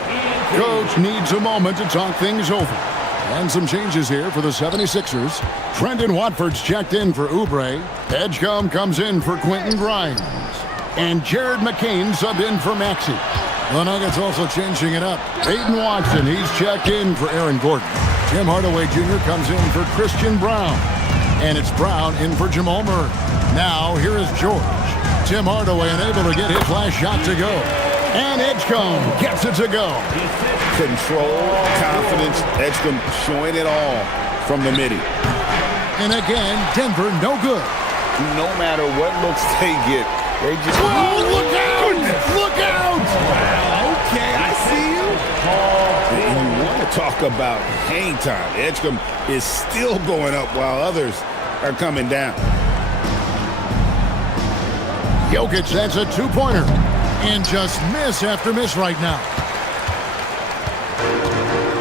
Coach needs a moment to talk things over. And some changes here for the 76ers. Trendon Watford's checked in for Oubre. Edgecombe comes in for Quentin Grimes. And Jared McCain subbed in for Maxey. The Nuggets also changing it up. Aiden Watson, he's checked in for Aaron Gordon. Tim Hardaway Jr. comes in for Christian Brown. And it's Brown in for Jamal Murray. Now, here is George. Tim Hardaway unable to get his last shot to go. And Edgecombe gets it to go. Control, confidence, Edgecombe showing it all from the midi. And again, Denver no good. No matter what looks they get, they just... Whoa, look out! Look out! Okay, I see you. And you want to talk about hang time. Edgecombe is still going up while others are coming down. Jokic, that's a two-pointer. And just miss after miss right now.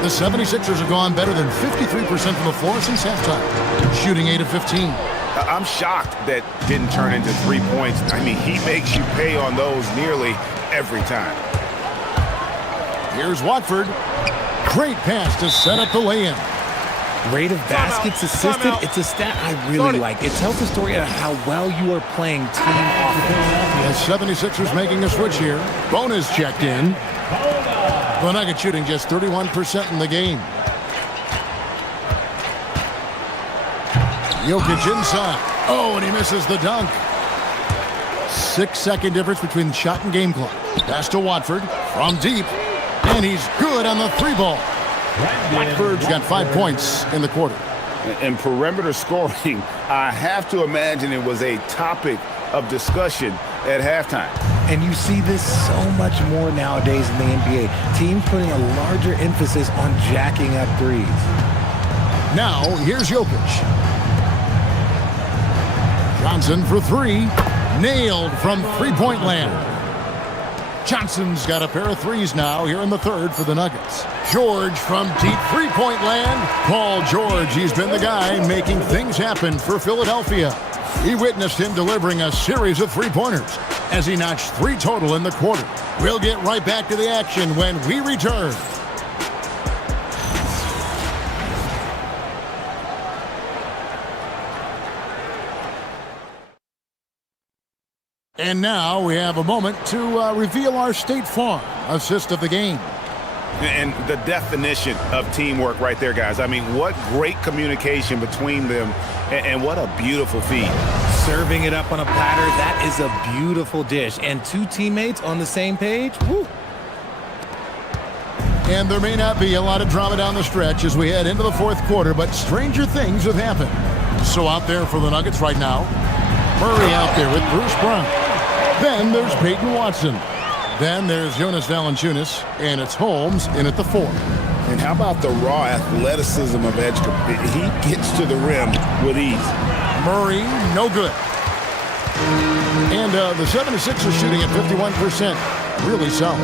The 76ers have gone better than 53% from the floor since halftime, shooting 8 of 15. I'm shocked that didn't turn into 3 points. I mean, he makes you pay on those nearly every time. Here's Watford. Great pass to set up the lay-in. Rate of baskets assisted, it's a stat I really like. It tells the story of how well you are playing team offense. The 76ers making a switch here. Bonus checked in. The Nuggets shooting just 31% in the game. Jokic inside. Oh, and he misses the dunk. 6-second difference between shot and game clock. Pass to Watford from deep. And he's good on the three ball. Watford's got 5 points in the quarter. And perimeter scoring, I have to imagine it was a topic of discussion at halftime. And you see this so much more nowadays in the NBA. Teams putting a larger emphasis on jacking up threes. Now, here's Jokic. Johnson for three. Nailed from three-point land. Johnson's got a pair of threes now here in the third for the Nuggets. George from deep three-point land. Paul George, he's been the guy making things happen for Philadelphia. He witnessed him delivering a series of three-pointers as he notched 3 total in the quarter. We'll get right back to the action when we return. And now we have a moment to reveal our State Farm assist of the game. And the definition of teamwork right there, guys. I mean, what great communication between them, and what a beautiful feed. Serving it up on a platter, that is a beautiful dish. And 2 teammates on the same page, woo. And there may not be a lot of drama down the stretch as we head into the fourth quarter, but stranger things have happened. So out there for the Nuggets right now, Murray out there with Bruce Brown. Then there's Peyton Watson. Then there's Jonas Valanciunas, and it's Holmes in at the 4. And how about the raw athleticism of Edgecombe? He gets to the rim with ease. Murray, no good. And the 76ers shooting at 51%. Really solid.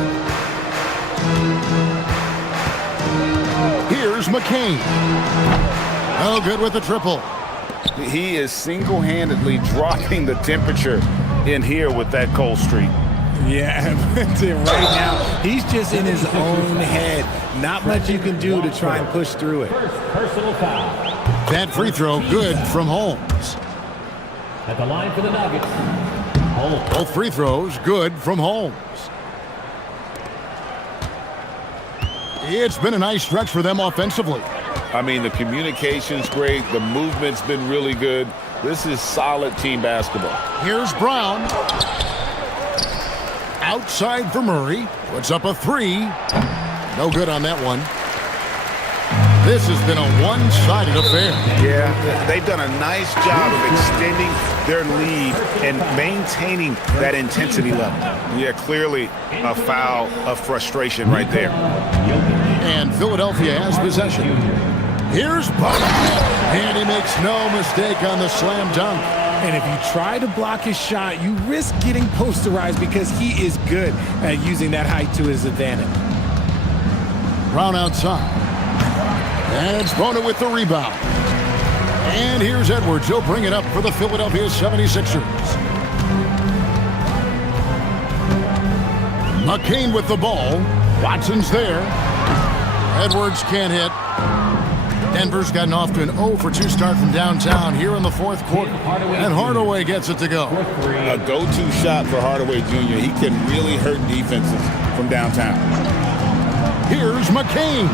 Here's McCain. Oh, good with the triple. He is single-handedly dropping the temperature in here with that cold streak. Yeah, right now, he's just in his own head. Not much you can do to try and push through it. Personal foul. That free throw good from Holmes. At the line for the Nuggets, Holmes. Both free throws good from Holmes. It's been a nice stretch for them offensively. I mean, the communication's great. The movement's been really good. This is solid team basketball. Here's Brown. Outside for Murray. Puts up a 3. No good on that one. This has been a one-sided affair. Yeah, they've done a nice job of extending their lead and maintaining that intensity level. Yeah, clearly a foul of frustration right there. And Philadelphia has possession. Here's Buck. And he makes no mistake on the slam dunk. And if you try to block his shot, you risk getting posterized because he is good at using that height to his advantage. Brown outside. And it's Bona with the rebound. And here's Edwards. He'll bring it up for the Philadelphia 76ers. McCain with the ball. Watson's there. Edwards can't hit. Denver's gotten off to an 0 for 2 start from downtown here in the fourth quarter. And Hardaway gets it to go. A go-to shot for Hardaway Jr. He can really hurt defenses from downtown. Here's McCain.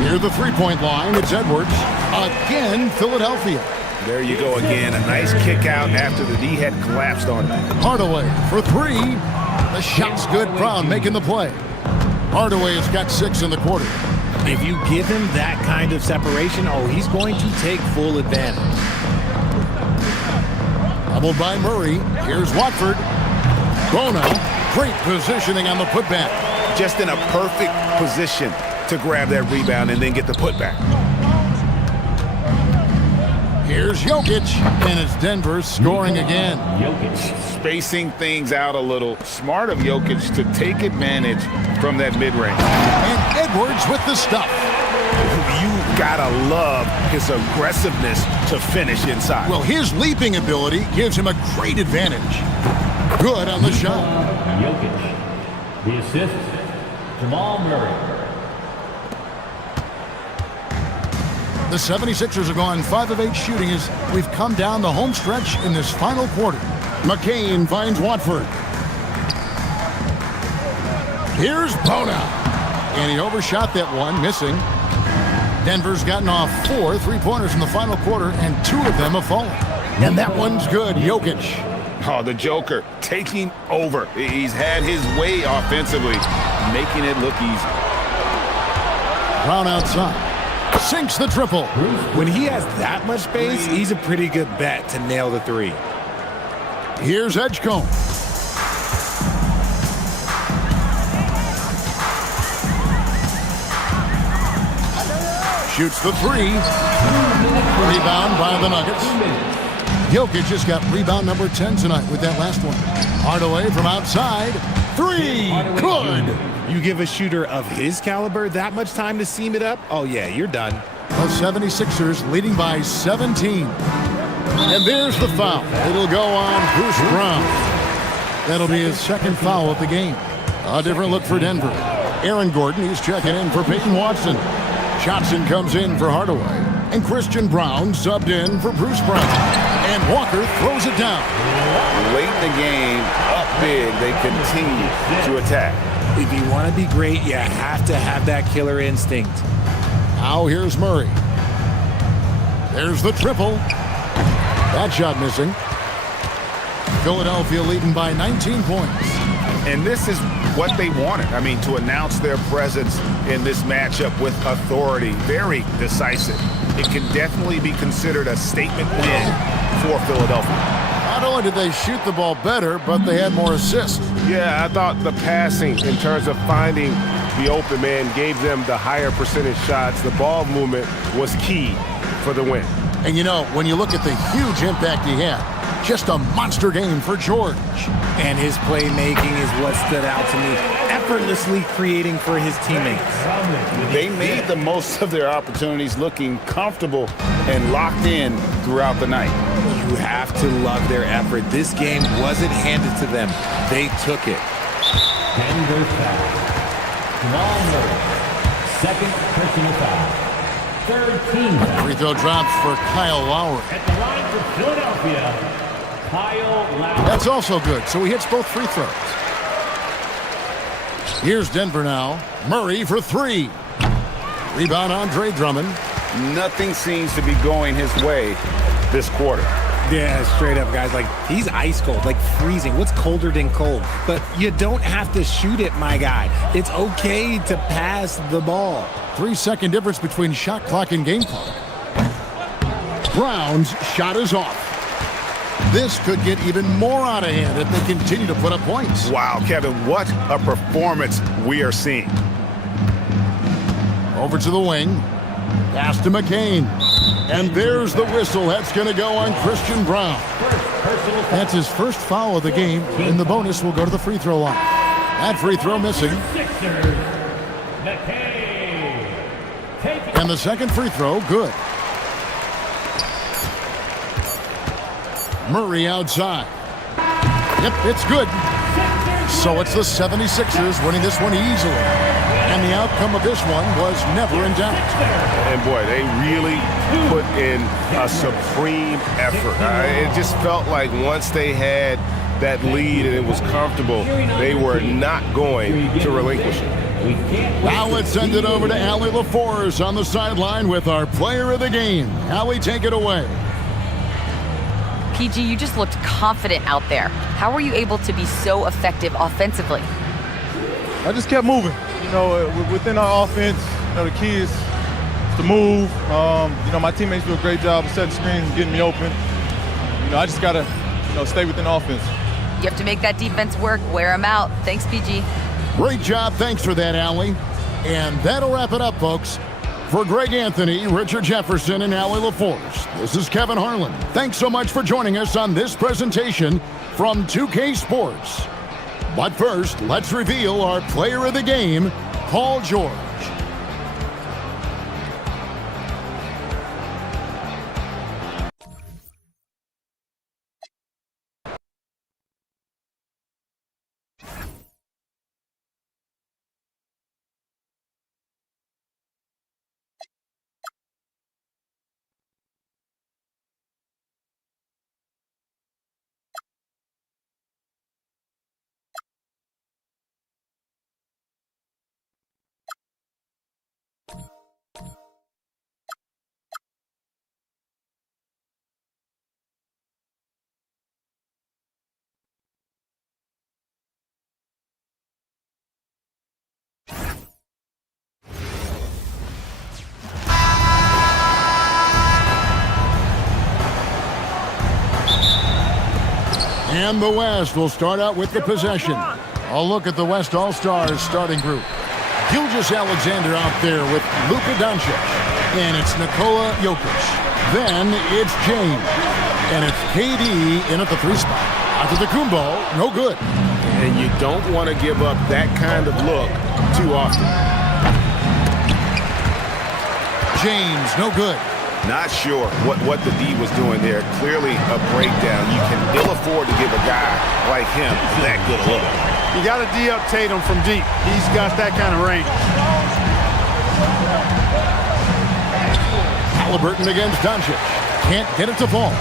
Near the three-point line, it's Edwards. Again, Philadelphia. There you go again. A nice kick out after the D had collapsed on him. Hardaway for 3. The shot's good. Brown making the play. Hardaway has got 6 in the quarter. If you give him that kind of separation, he's going to take full advantage. Doubled by Murray. Here's Watford. Bona, great positioning on the putback. Just in a perfect position to grab that rebound and then get the putback. Here's Jokic, and it's Denver scoring again. Spacing things out a little. Smart of Jokic to take advantage from that mid-range. And Edwards with the stuff. You gotta love his aggressiveness to finish inside. Well, his leaping ability gives him a great advantage. Good on the shot. Jokic. The assist, Jamal Murray. The 76ers have gone 5 of 8 shooting as we've come down the home stretch in this final quarter. McCain finds Watford. Here's Bona. And he overshot that one, missing. Denver's gotten off 4 3-pointers in the final quarter, and 2 of them have fallen. And that one's good. Jokic. Oh, the Joker taking over. He's had his way offensively, making it look easy. Brown outside. Sinks the triple. When he has that much space, he's a pretty good bet to nail the 3. Here's Edgecombe. Shoots the 3. Rebound by the Nuggets. Jokic just got rebound number 10 tonight with that last one. Hardaway from outside. 3. Good. You give a shooter of his caliber that much time to seam it up, oh yeah, you're done. The 76ers leading by 17. And there's the foul. It'll go on Bruce Brown. That'll be his second foul of the game. A different look for Denver. Aaron Gordon, he's checking in for Peyton Watson. Johnson comes in for Hardaway. And Christian Brown subbed in for Bruce Brown. And Walker throws it down. Late in the game, up big, they continue to attack. If you want to be great, you have to have that killer instinct. Now here's Murray. There's the triple. That shot missing. Philadelphia leading by 19 points. And this is what they wanted. I mean, to announce their presence in this matchup with authority, very decisive. It can definitely be considered a statement win for Philadelphia. Not only did they shoot the ball better, but they had more assists. Yeah, I thought the passing in terms of finding the open man gave them the higher percentage shots. The ball movement was key for the win. And you know, when you look at the huge impact he had, just a monster game for George. And his playmaking is what stood out to me. Effortlessly creating for his teammates. They made the most of their opportunities, looking comfortable and locked in throughout the night. You have to love their effort. This game wasn't handed to them. They took it. Denver foul. Jamal Murray. Second personal foul. Third team foul. Free throw drops for Kyle Lowry. At the line for Philadelphia, Kyle Lowry. That's also good, so he hits both free throws. Here's Denver now. Murray for 3. Rebound Andre Drummond. Nothing seems to be going his way this quarter. Yeah, straight up, guys. Like, he's ice cold, like freezing. What's colder than cold? But you don't have to shoot it, my guy. It's okay to pass the ball. 3-second difference between shot clock and game clock. Brown's shot is off. This could get even more out of hand if they continue to put up points. Wow, Kevin, what a performance we are seeing. Over to the wing. Pass to McCain. And there's the whistle. That's going to go on Christian Brown. That's his first foul of the game, and the bonus will go to the free throw line. That free throw missing. And the second free throw, good. Murray outside. Yep, it's good. So it's the 76ers winning this one easily. And the outcome of this one was never in doubt. And boy, they really put in a supreme effort. It just felt like once they had that lead and it was comfortable, they were not going to relinquish it. Now let's send it over to Allie LaForce on the sideline with our player of the game. Allie, take it away. PG, you just looked confident out there. How were you able to be so effective offensively? I just kept moving. You know, within our offense, you know, the key is to move. You know, my teammates do a great job of setting screens and getting me open. You know, I just got to, you know, stay within the offense. You have to make that defense work. Wear them out. Thanks, PG. Great job. Thanks for that, Allie. And that'll wrap it up, folks. For Greg Anthony, Richard Jefferson, and Allie LaForce, this is Kevin Harlan. Thanks so much for joining us on this presentation from 2K Sports. But first, let's reveal our player of the game, Paul George. And the West will start out with the possession. A look at the West All-Stars starting group. Gilgeous-Alexander out there with Luka Doncic. And it's Nikola Jokic. Then it's James. And it's KD in at the 3 spot. Antetokounmpo, no good. And you don't want to give up that kind of look too often. James, no good. Not sure what the D was doing there. Clearly a breakdown. You can ill afford to give a guy like him that good a look. You got to D up Tatum from deep. He's got that kind of range. Halliburton against Doncic. Can't get it to fall.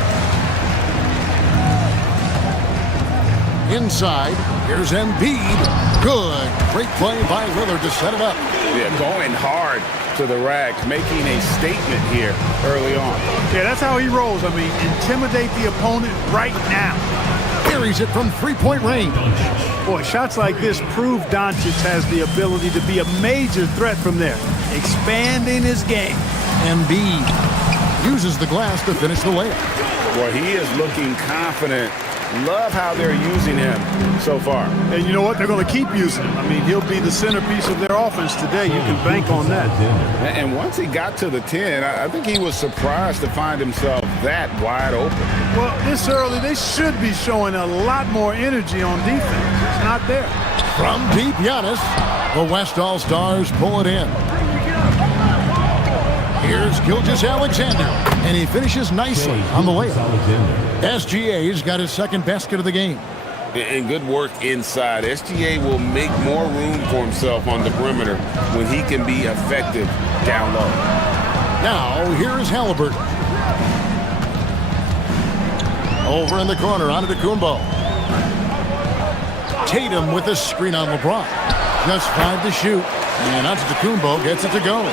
Inside, here's Embiid. Good. Great play by Lillard to set it up. Yeah, going hard to the rack, making a statement here early on. Yeah, that's how he rolls. I mean, intimidate the opponent right now. Carries it from three-point range. Boy, shots like this prove Doncic has the ability to be a major threat from there, expanding his game. Embiid uses the glass to finish the layup. Boy, he is looking confident. Love how they're using him so far. And you know what? They're going to keep using him. I mean, he'll be the centerpiece of their offense today. You can bank on that. And once he got to the 10, I think he was surprised to find himself that wide open. Well, this early, they should be showing a lot more energy on defense. It's not there. From deep, Giannis. The West All-Stars pull it in. Here's Gilgeous-Alexander, and he finishes nicely on the layup. SGA's got his second basket of the game. And good work inside. SGA will make more room for himself on the perimeter when he can be effective down low. Now, here is Halliburton. Over in the corner, Antetokounmpo. Tatum with a screen on LeBron. Just 5 to shoot, and Antetokounmpo gets it to go.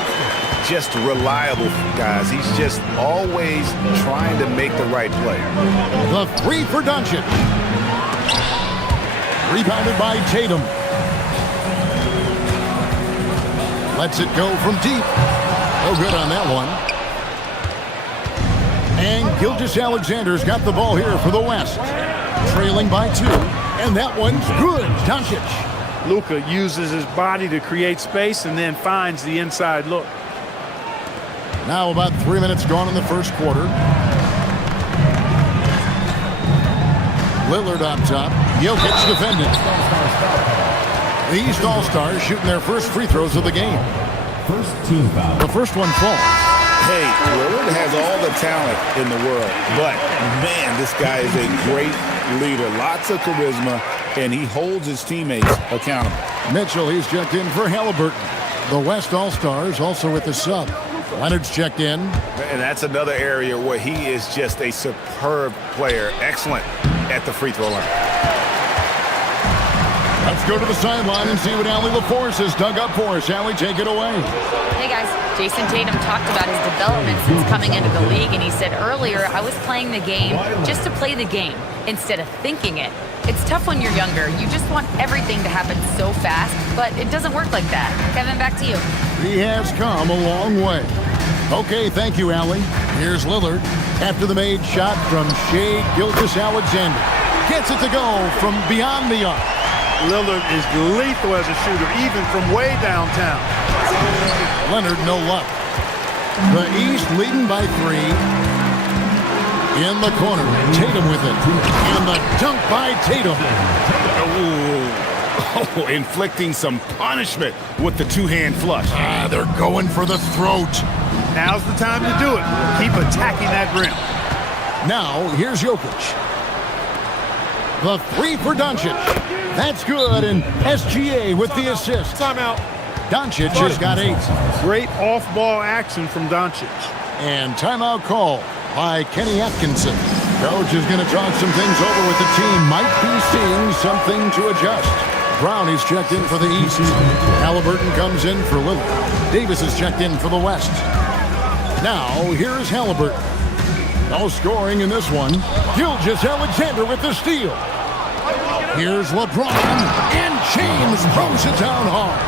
Just reliable, guys. He's just always trying to make the right play. The 3 for Doncic. Rebounded by Tatum. Lets it go from deep. Oh, good on that one. And Gilgeous-Alexander's got the ball here for the West. Trailing by 2. And that one's good. Doncic. Luka uses his body to create space and then finds the inside look. Now about 3 minutes gone in the first quarter. Lillard on top. Jokic defending. The East All-Stars shooting their first free throws of the game. First team foul. The first one falls. Hey, Lillard has all the talent in the world, but man, this guy is a great leader. Lots of charisma, and he holds his teammates accountable. Mitchell, he's checked in for Halliburton. The West All-Stars also with the sub. Leonard's checked in. And that's another area where he is just a superb player. Excellent at the free throw line. Let's go to the sideline and see what Allie LaForce has dug up for us. Allie, take it away. Hey guys, Jason Tatum talked about his development since coming into the league, and he said earlier, I was playing the game just to play the game instead of thinking it. It's tough when you're younger. You just want everything to happen so fast, but it doesn't work like that. Kevin, back to you. He has come a long way. Okay, thank you, Allie. Here's Lillard after the made shot from Shea Gilgeous-Alexander. Gets it to go from beyond the arc. Lillard is lethal as a shooter, even from way downtown. Leonard, no luck. The East leading by 3. In the corner, Tatum with it. And the dunk by Tatum. Oh, inflicting some punishment with the two-hand flush. They're going for the throat. Now's the time to do it. Keep attacking that rim. Now, here's Jokic. The 3 for Doncic. That's good, and SGA with the assist. Timeout. Doncic has got 8. Great off-ball action from Doncic. And timeout call by Kenny Atkinson. Coach is going to talk some things over with the team. Might be seeing something to adjust. Brown is checked in for the East. Halliburton comes in for Lillard. Davis is checked in for the West. Now, here's Halliburton. No scoring in this one. Gilgeous-Alexander with the steal. Here's LeBron, and James throws it down hard.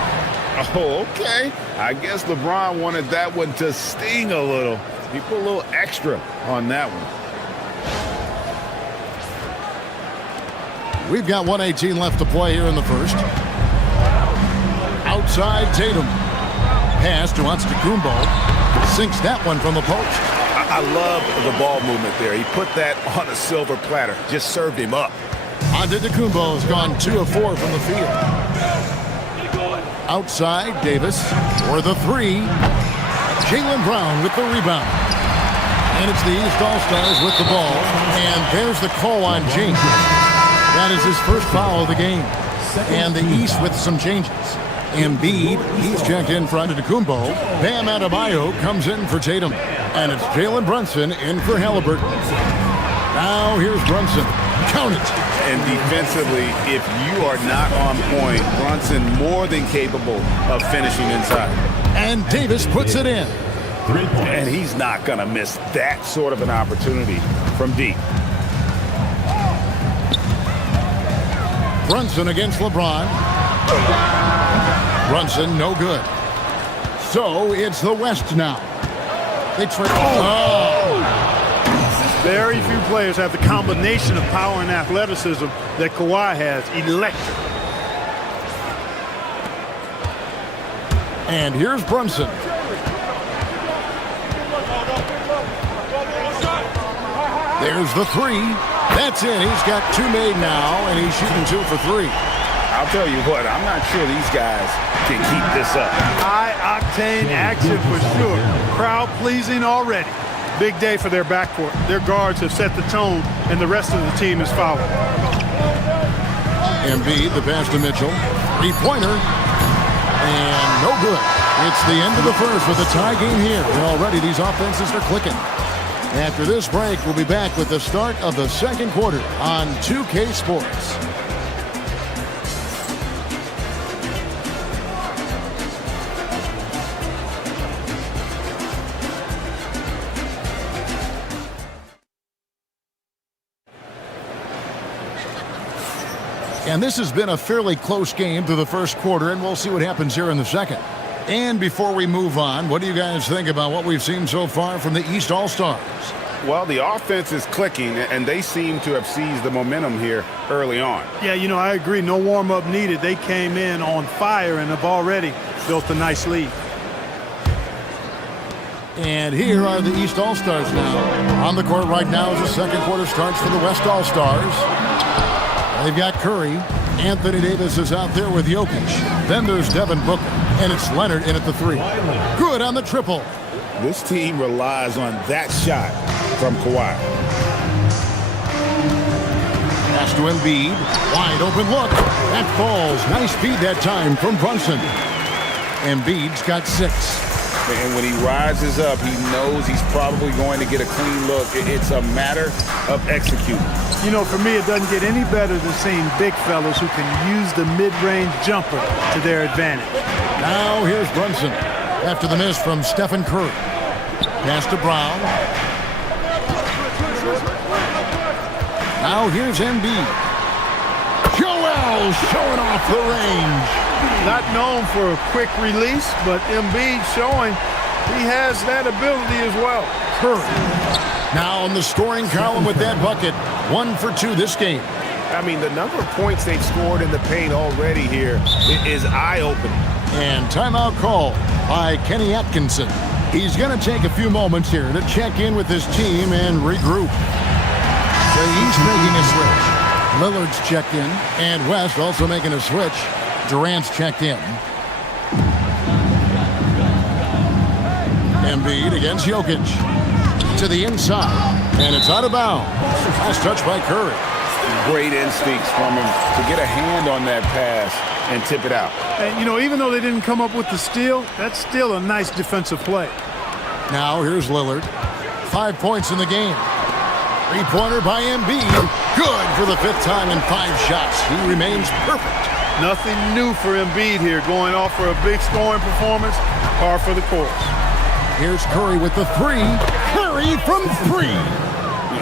Oh, okay. I guess LeBron wanted that one to sting a little. He put a little extra on that one. We've got 1:18 left to play here in the first. Outside Tatum. Pass to Antetokounmpo. Sinks that one from the post. I love the ball movement there. He put that on a silver platter. Just served him up. Antetokounmpo has gone 2 of 4 from the field. Outside Davis for the 3. Jaylen Brown with the rebound. And it's the East All-Stars with the ball. And there's the call on James. That is his first foul of the game. And the East with some changes. Embiid, he's checked in for Antetokounmpo. Bam Adebayo comes in for Tatum. And it's Jalen Brunson in for Halliburton. Now here's Brunson. Count it. And defensively, if you are not on point, Brunson more than capable of finishing inside. And Davis puts it in. And he's not going to miss that sort of an opportunity from deep. Brunson against LeBron. Brunson, no good. So it's the West now. They trade. Very few players have the combination of power and athleticism that Kawhi has. Electric. And here's Brunson. There's the 3. That's it. He's got 2 made now, and he's shooting 2 for 3. I'll tell you what, I'm not sure these guys can keep this up. High-octane action for sure. Crowd-pleasing already. Big day for their backcourt. Their guards have set the tone, and the rest of the team is following. Embiid, the pass to Mitchell. 3-pointer. And no good. It's the end of the first with a tie game here. And already these offenses are clicking. After this break, we'll be back with the start of the second quarter on 2K Sports. And this has been a fairly close game through the first quarter, and we'll see what happens here in the second. And before we move on, what do you guys think about what we've seen so far from the East All-Stars? Well, the offense is clicking, and they seem to have seized the momentum here early on. Yeah, you know, I agree. No warm-up needed. They came in on fire and have already built a nice lead. And here are the East All-Stars now. On the court right now as the second quarter starts for the West All-Stars. They've got Curry. Anthony Davis is out there with Jokic. Then there's Devin Booker. And it's Leonard in at the 3. Good on the triple. This team relies on that shot from Kawhi. Pass to Embiid. Wide open look. That falls. Nice feed that time from Brunson. Embiid's got 6. And when he rises up, he knows he's probably going to get a clean look. It's a matter of executing. You know, for me, it doesn't get any better than seeing big fellas who can use the mid-range jumper to their advantage. Now here's Brunson after the miss from Stephen Curry. Pass to Brown. Now here's Embiid. Joel showing off the range. Not known for a quick release, but Embiid showing he has that ability as well. Curry now in the scoring column with that bucket. 1 for 2 this game. I mean, the number of points they've scored in the paint already here is eye-opening. And timeout call by Kenny Atkinson. He's going to take a few moments here to check in with his team and regroup. So he's making a switch. Lillard's checked in, and West also making a switch. Durant's checked in. Embiid against Jokic. To the inside, and it's out of bounds. Last touch by Curry. Great instincts from him to get a hand on that pass and tip it out. And, you know, even though they didn't come up with the steal, that's still a nice defensive play. Now here's Lillard. 5 points in the game. Three-pointer by Embiid. Good for the 5th time in 5 shots. He remains perfect. Nothing new for Embiid here, going off for a big scoring performance, par for the course. Here's Curry with the 3. Curry from 3.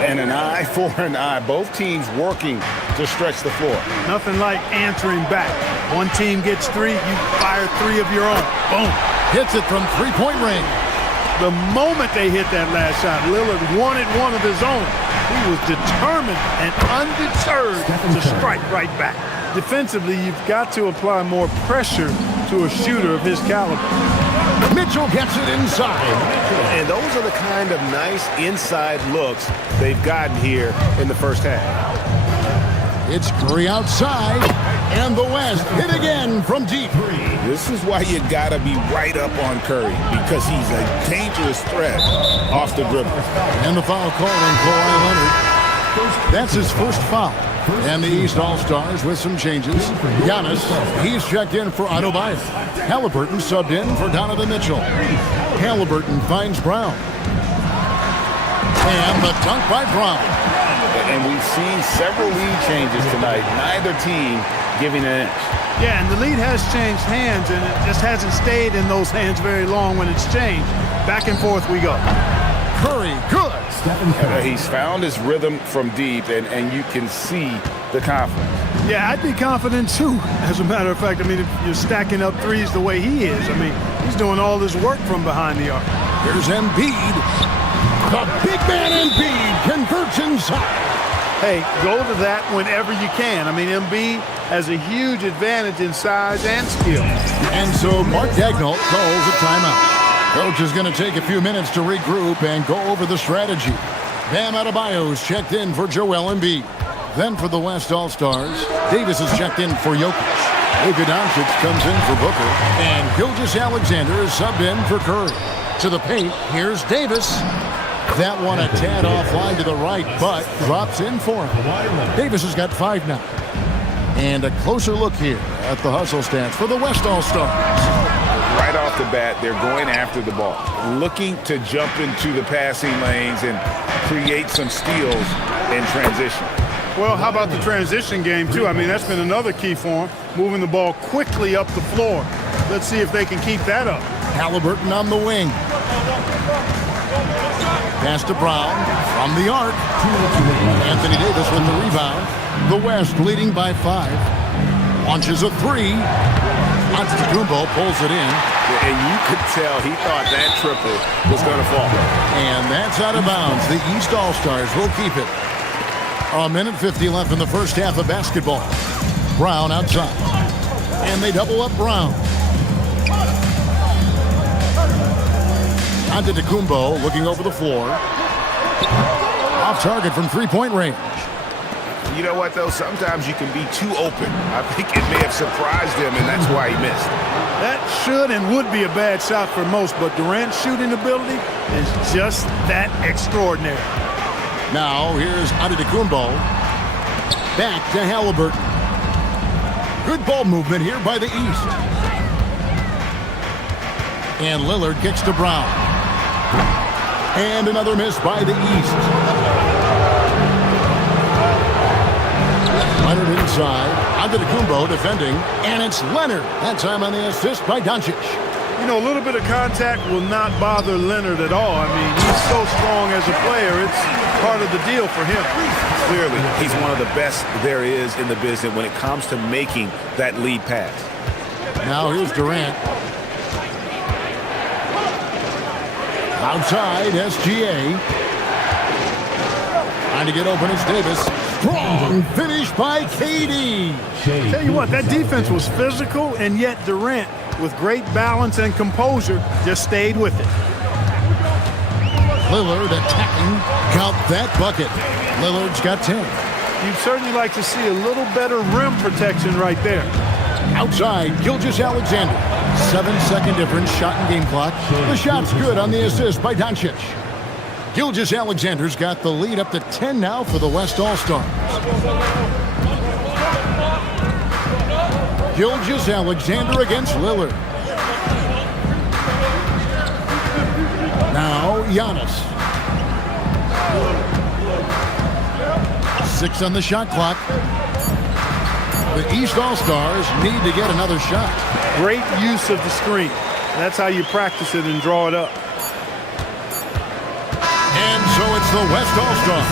And an eye for an eye. Both teams working to stretch the floor. Nothing like answering back. One team gets 3, you fire 3 of your own. Boom. Hits it from 3-point range. The moment they hit that last shot, Lillard wanted one of his own. He was determined and undeterred to strike right back. Defensively, you've got to apply more pressure to a shooter of his caliber. Mitchell gets it inside. And those are the kind of nice inside looks they've gotten here in the first half. It's Curry outside, and the West hit again from deep. This is why you gotta be right up on Curry, because he's a dangerous threat off the dribble. And the foul called on Kawhi Leonard. That's his first foul. And the East All-Stars with some changes. Giannis, he's checked in for Adebayo. Halliburton subbed in for Donovan Mitchell. Halliburton finds Brown. And the dunk by Brown. And we've seen several lead changes tonight. Neither team giving an inch. Yeah, and the lead has changed hands, and it just hasn't stayed in those hands very long when it's changed. Back and forth we go. Curry, good. He's found his rhythm from deep, and you can see the confidence. Yeah, I'd be confident too. As a matter of fact, I mean, if you're stacking up threes the way he is, I mean, he's doing all this work from behind the arc. Here's Embiid. The big man Embiid converts inside. Hey, go to that whenever you can. I mean, Embiid has a huge advantage in size and skill. And so Mark Dagnall calls a timeout. Coach is going to take a few minutes to regroup and go over the strategy. Bam Adebayo's checked in for Joel Embiid. Then for the West All-Stars, Davis is checked in for Jokic. Luka Doncic comes in for Booker. And Gilgeous Alexander is subbed in for Curry. To the paint, here's Davis. That one a tad offline to the right, but drops in for him. Davis has got 5 now. And a closer look here at the hustle stats for the West All-Stars. Right off the bat, they're going after the ball, looking to jump into the passing lanes and create some steals in transition. Well, how about the transition game, too? I mean, that's been another key for him, moving the ball quickly up the floor. Let's see if they can keep that up. Halliburton on the wing. Pass to Brown from the arc. Anthony Davis with the rebound. The West leading by 5. Launches a 3. Antetokounmpo pulls it in. And you could tell he thought that triple was going to fall. And that's out of bounds. The East All-Stars will keep it. A minute 50 left in the first half of basketball. Brown outside. And they double up Brown. Antetokounmpo looking over the floor. Off target from 3-point range. You know what, though? Sometimes you can be too open. I think it may have surprised him, and that's why he missed. That should and would be a bad shot for most, but Durant's shooting ability is just that extraordinary. Now, here's Antetokounmpo. Back to Halliburton. Good ball movement here by the East. And Lillard kicks to Brown. And another miss by the East. Leonard inside. Antetokounmpo defending. And it's Leonard. That time on the assist by Doncic. You know, a little bit of contact will not bother Leonard at all. I mean, he's so strong as a player. It's part of the deal for him. Clearly, he's one of the best there is in the business when it comes to making that lead pass. Now here's Durant. Outside, SGA. Trying to get open is Davis. Strong finish by KD. Tell you what, that defense was physical, and yet Durant, with great balance and composure, just stayed with it. Lillard attacking. Count that bucket. Lillard's got 10. You'd certainly like to see a little better rim protection right there. Outside, Gilgeous-Alexander. 7-second difference, shot and game clock. The shot's good on the assist by Doncic. Gilgeous-Alexander's got the lead up to 10 now for the West All-Stars. Gilgeous-Alexander against Lillard. Now Giannis. 6 on the shot clock. The East All-Stars need to get another shot. Great use of the screen. That's how you practice it and draw it up. And so it's the West All-Stars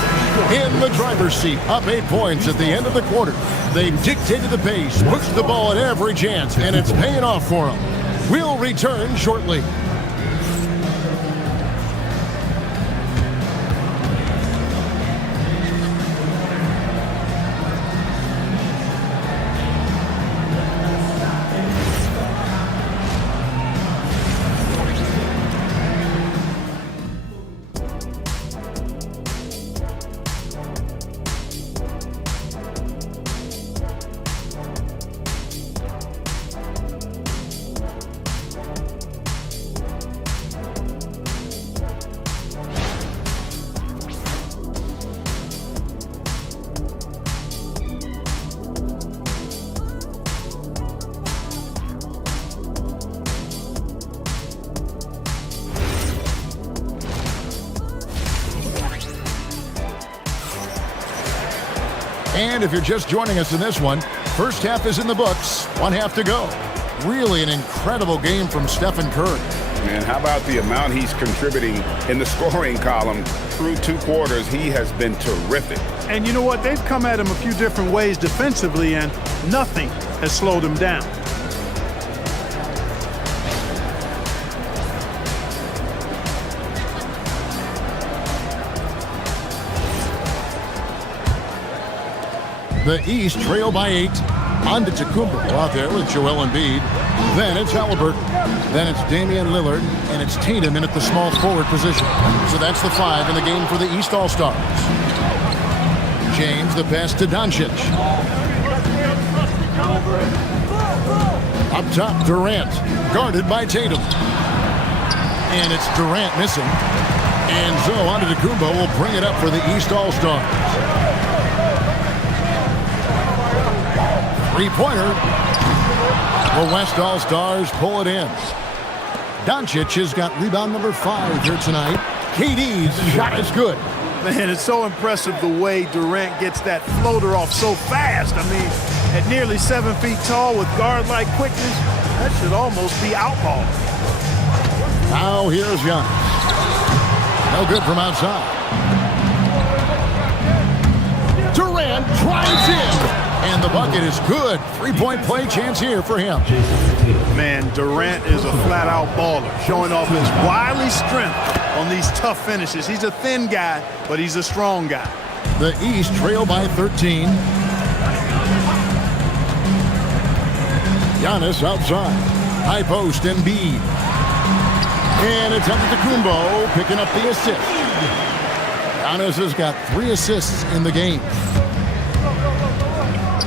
in the driver's seat, up 8 points at the end of the quarter. They've dictated the pace, pushed the ball at every chance, and it's paying off for them. We'll return shortly. And if you're just joining us in this one, first half is in the books, 1 half to go. Really an incredible game from Stephen Curry. Man, how about the amount he's contributing in the scoring column through 2 quarters? He has been terrific. And you know what? They've come at him a few different ways defensively, and nothing has slowed him down. The East trail by 8. Antetokounmpo out there with Joel Embiid. Then it's Halliburton. Then it's Damian Lillard. And it's Tatum in at the small forward position. So that's the 5 in the game for the East All-Stars. James, the pass to Doncic. Up top, Durant. Guarded by Tatum. And it's Durant missing. And so Antetokounmpo will bring it up for the East All-Stars. Three-pointer. The West All-Stars pull it in. Doncic has got rebound number 5 here tonight. KD's shot is good. Man, it's so impressive the way Durant gets that floater off so fast. I mean, at nearly 7 feet tall with guard-like quickness, that should almost be outball. Now here's Giannis. No good from outside. Durant drives in. And the bucket is good. 3-point play chance here for him. Man, Durant is a flat-out baller, showing off his wily strength on these tough finishes. He's a thin guy, but he's a strong guy. The East trail by 13. Giannis outside. High post, Embiid. And it's Antetokounmpo picking up the assist. Giannis has got 3 assists in the game.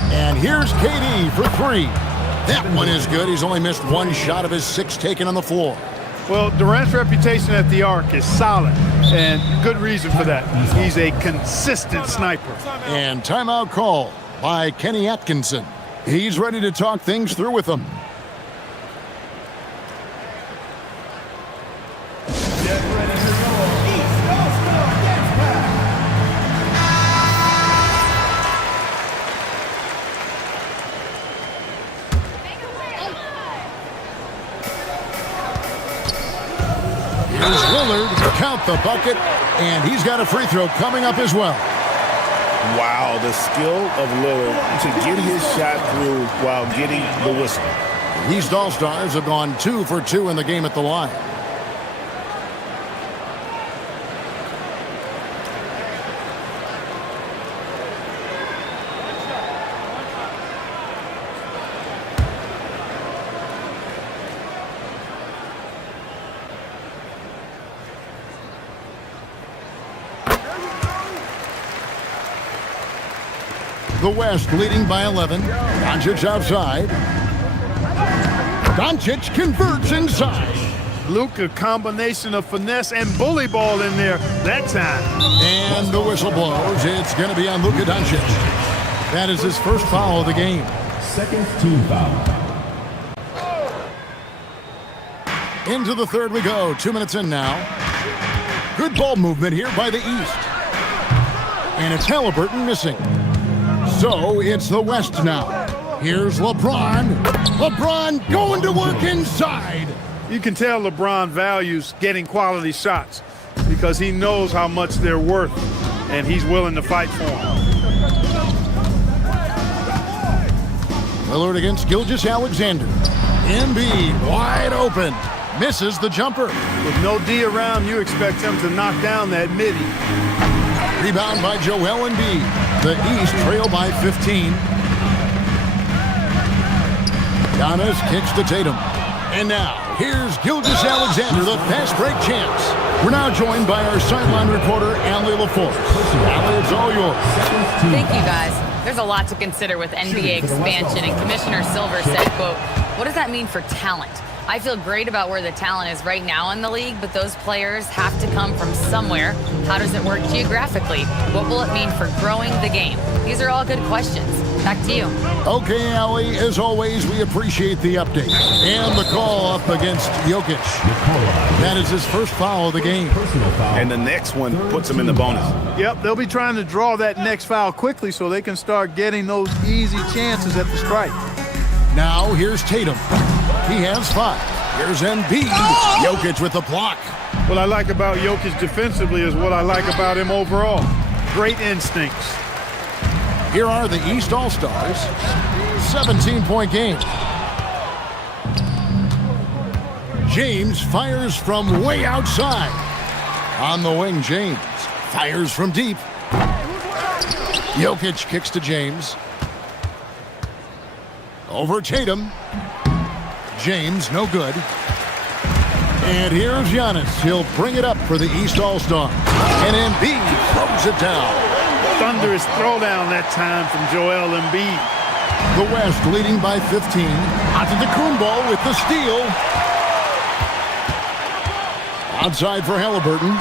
And here's KD for 3. That one is good. He's only missed 1 shot of his 6 taken on the floor. Well, Durant's reputation at the arc is solid, and good reason for that. He's a consistent sniper. And timeout call by Kenny Atkinson. He's ready to talk things through with them. Here's Lillard, count the bucket, and he's got a free throw coming up as well. Wow, the skill of Lillard to get his shot through while getting the whistle. The East All-Stars have gone 2 for 2 in the game at the line. The West leading by 11. Doncic outside. Doncic converts inside. Luka, combination of finesse and bully ball in there that time. And the whistle blows. It's going to be on Luka Doncic. That is his first foul of the game. Second team foul. Into the third we go. 2 minutes in now. Good ball movement here by the East. And it's Halliburton missing. So it's the West now. Here's LeBron. LeBron going to work inside. You can tell LeBron values getting quality shots because he knows how much they're worth, and he's willing to fight for them. Lillard against Gilgeous-Alexander. Embiid wide open. Misses the jumper. With no D around, you expect him to knock down that midi. Rebound by Joel Embiid. The East trail by 15. Giannis kicks to Tatum. And now, here's Gilgeous-Alexander, the fast break champs. We're now joined by our sideline reporter, Allie LaForce. Allie, it's all yours. Thank you, guys. There's a lot to consider with NBA expansion, and Commissioner Silver said, quote, "What does that mean for talent? I feel great about where the talent is right now in the league, but those players have to come from somewhere. How does it work geographically? What will it mean for growing the game?" These are all good questions. Back to you. Okay, Allie, as always, we appreciate the update. And the call up against Jokic. That is his first foul of the game. And the next one puts him in the bonus. Yep, they'll be trying to draw that next foul quickly so they can start getting those easy chances at the strike. Now, here's Tatum. He has 5. Here's Embiid. Jokic with the block. What I like about Jokic defensively is what I like about him overall. Great instincts. Here are the East All-Stars. 17-point game. James fires from way outside. On the wing, James fires from deep. Jokic kicks to James. Over Tatum. James, no good. And here's Giannis. He'll bring it up for the East All-Star. And Embiid throws it down. Thunderous throwdown that time from Joel Embiid. The West leading by 15. Antetokounmpo with the steal. Outside for Halliburton.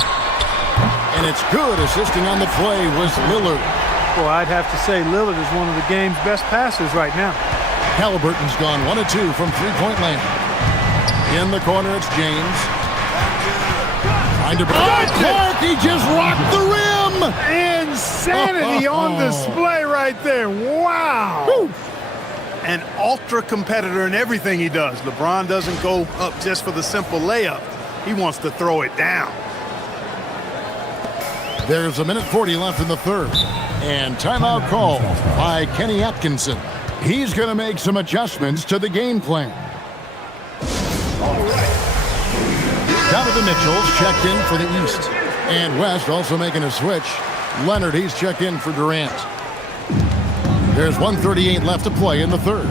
And it's good. Assisting on the play was Lillard. Well, I'd have to say Lillard is one of the game's best passers right now. Halliburton's gone 1 of 2 from three-point land. In the corner, it's James. Trying to break. Clark, he just rocked the rim. Insanity on display right there. Wow. Woo. An ultra competitor in everything he does. LeBron doesn't go up just for the simple layup. He wants to throw it down. There's 1:40 left in the third. And timeout call by Kenny Atkinson. He's going to make some adjustments to the game plan. Donovan Mitchell's checked in for the East. And West also making a switch. Leonard, he's checked in for Durant. There's 1:38 left to play in the third.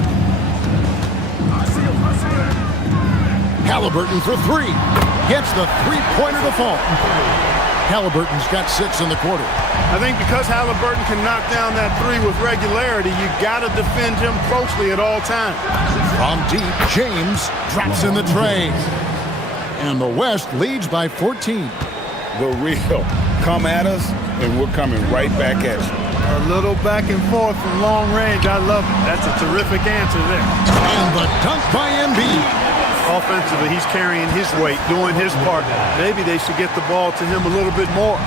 Halliburton for 3. Gets the three-pointer to fall. Halliburton's got 6 in the quarter. I think because Halliburton can knock down that 3 with regularity, you got to defend him closely at all times. From deep, James drops in the tray. And the West leads by 14. The real. Come at us, and we're coming right back at you. A little back and forth from long range. I love it. That's a terrific answer there. And the dunk by Embiid. Offensively, he's carrying his weight, doing his part. Maybe they should get the ball to him a little bit more.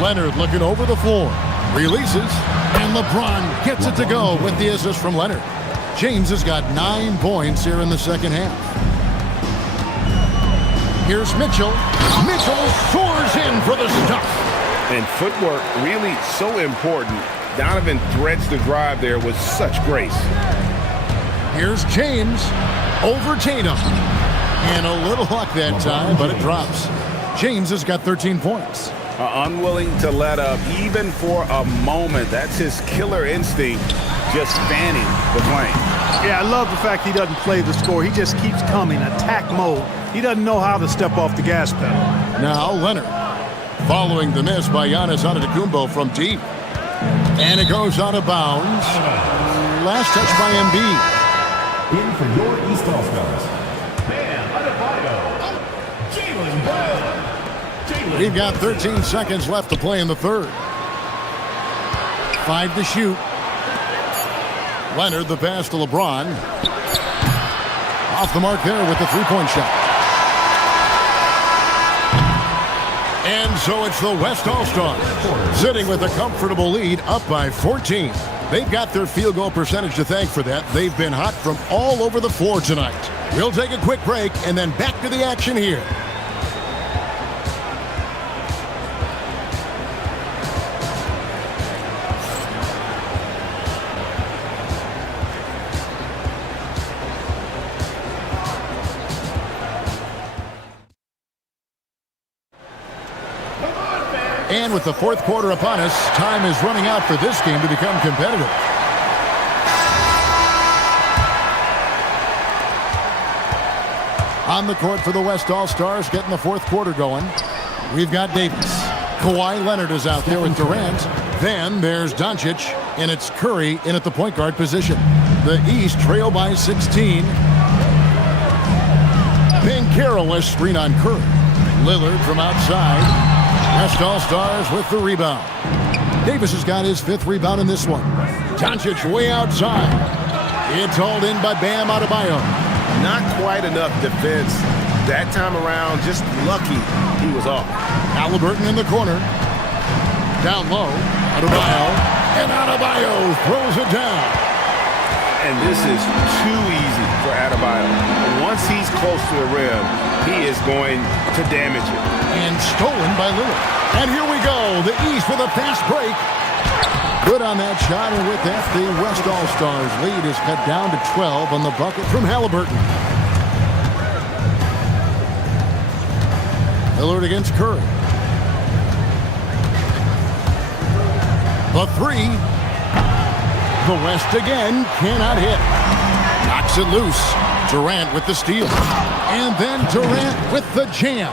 Leonard looking over the floor. Releases. And LeBron gets it to go with the assist from Leonard. James has got 9 points here in the second half. Here's Mitchell. Mitchell soars in for the stuff. And footwork really so important. Donovan threads the drive there with such grace. Here's James over Tatum. And a little luck that time, but it drops. James has got 13 points. Unwilling to let up even for a moment. That's his killer instinct, just fanning the flame. Yeah, I love the fact he doesn't play the score. He just keeps coming, attack mode. He doesn't know how to step off the gas pedal. Now Leonard, following the miss by Giannis Antetokounmpo from deep. And it goes out of bounds. Last touch by Embiid. In for your East All-Stars, Bam Adebayo, Jaylen Brown. We've got 13 seconds left to play in the third. 5 to shoot. Leonard, the pass to LeBron. Off the mark there with the three-point shot. And so it's the West All-Stars sitting with a comfortable lead, up by 14. They've got their field goal percentage to thank for that. They've been hot from all over the floor tonight. We'll take a quick break and then back to the action here. And with the fourth quarter upon us, time is running out for this game to become competitive. On the court for the West All-Stars, getting the fourth quarter going. We've got Davis. Kawhi Leonard is out there with Durant. Then there's Doncic, and it's Curry in at the point guard position. The East trail by 16. Banchero has screen on Curry. Lillard from outside. West All-Stars with the rebound. Davis has got his 5th rebound in this one. Doncic way outside. It's hauled in by Bam Adebayo. Not quite enough defense that time around. Just lucky he was off. Halliburton in the corner. Down low. Adebayo. And Adebayo throws it down. And this is too easy for Adebayo. Once he's close to the rim, he is going to damage it. And stolen by Lillard. And here we go. The East with a fast break. Good on that shot, and with that, the West All-Stars lead is cut down to 12 on the bucket from Halliburton. Lillard against Curry. The three. The West again cannot hit. Knocks it loose. Durant with the steal. And then Durant with the jam.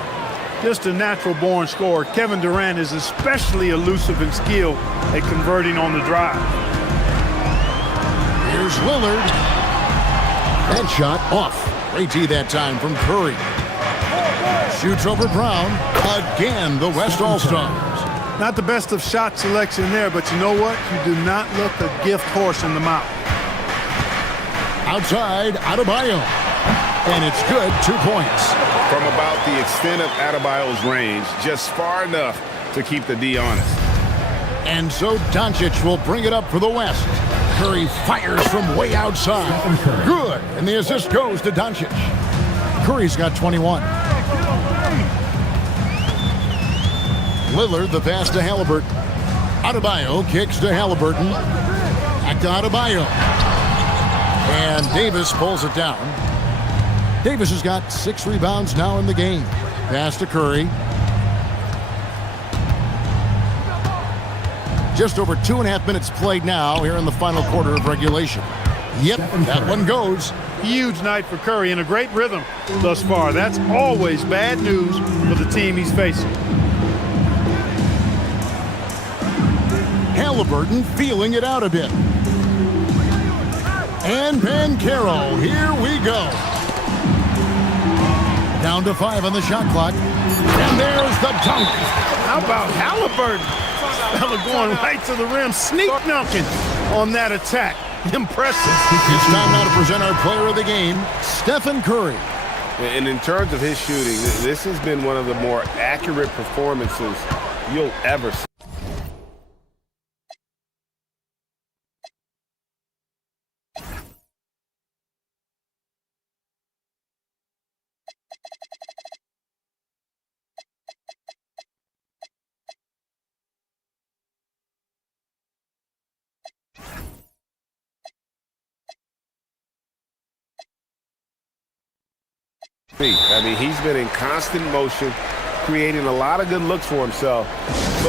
Just a natural-born scorer. Kevin Durant is especially elusive and skilled at converting on the drive. Here's Lillard. That shot off. Great D that time from Curry. Shoots over Brown. Again, the West All-Stars. Not the best of shot selection there, but you know what? You do not look a gift horse in the mouth. Outside, Adebayo. And it's good, 2 points. From about the extent of Adebayo's range, just far enough to keep the D honest. And so Doncic will bring it up for the West. Curry fires from way outside. Good. And the assist goes to Doncic. Curry's got 21. Lillard, the pass to Halliburton. Adebayo kicks to Halliburton. Back to Adebayo. And Davis pulls it down. Davis has got 6 rebounds now in the game. Pass to Curry. Just over 2.5 minutes played now here in the final quarter of regulation. Yep, that one goes. Huge night for Curry and a great rhythm thus far. That's always bad news for the team he's facing. Halliburton feeling it out a bit. And Banchero, here we go. Down to 5 on the shot clock. And there's the dunk. How about Halliburton? Fella going right to the rim, sneak dunking on that attack. Impressive. It's time now to present our player of the game, Stephen Curry. And in terms of his shooting, this has been one of the more accurate performances you'll ever see. I mean, he's been in constant motion, creating a lot of good looks for himself.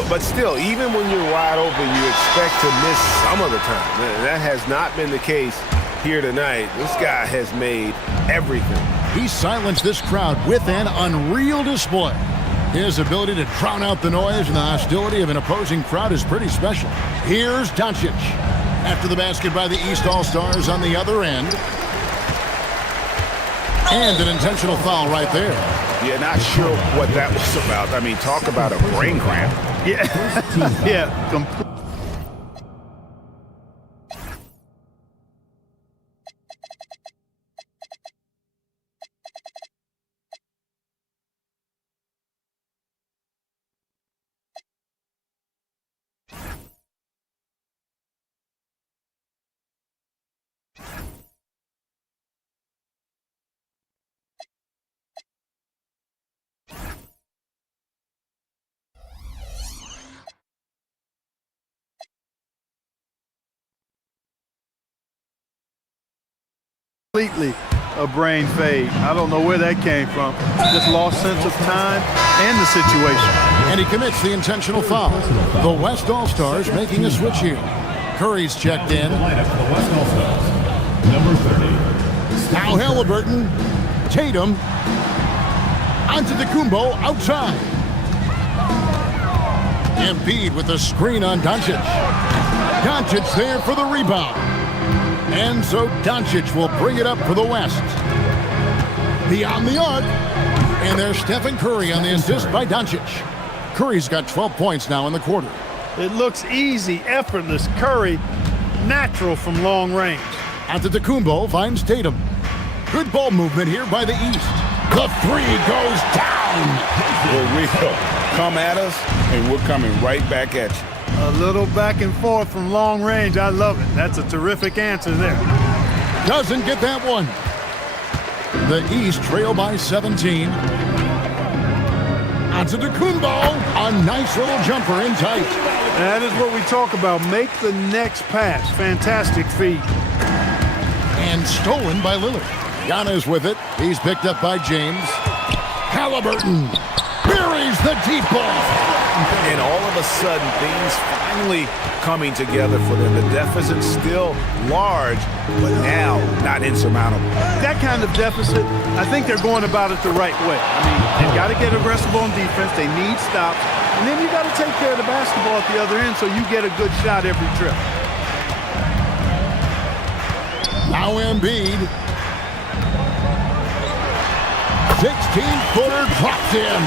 But still, even when you're wide open, you expect to miss some of the time. That has not been the case here tonight. This guy has made everything. He silenced this crowd with an unreal display. His ability to drown out the noise and the hostility of an opposing crowd is pretty special. Here's Doncic. After the basket by the East All-Stars on the other end. And an intentional foul right there. Yeah, not sure what that was about. I mean, talk about a brain cramp. Yeah, yeah, completely a brain fade. I don't know where that came from. Just lost sense of time and the situation. And he commits the intentional foul. The West All-Stars making a switch here. Curry's checked in. Number 30. Now Halliburton. Tatum. Onto the Kumbo outside. Embiid with a screen on Doncic. Doncic there for the rebound. And so Doncic will bring it up for the West. Beyond the arc. And there's Stephen Curry on the assist by Doncic. Curry's got 12 points now in the quarter. It looks easy, effortless. Curry, natural from long range. Antetokounmpo finds Tatum. Good ball movement here by the East. The three goes down. For real. Come at us, and we're coming right back at you. A little back and forth from long range. I love it. That's a terrific answer there. Doesn't get that one. The East trail by 17. Antetokounmpo, a nice little jumper in tight. That is what we talk about. Make the next pass. Fantastic feed. And stolen by Lillard. Giannis with it. He's picked up by James. Halliburton buries the deep ball. And all of a sudden, things finally coming together for them. The deficit's still large, but now not insurmountable. That kind of deficit, I think they're going about it the right way. I mean, they've got to get aggressive on defense. They need stops. And then you got to take care of the basketball at the other end so you get a good shot every trip. Now Embiid. 16-footer dropped in.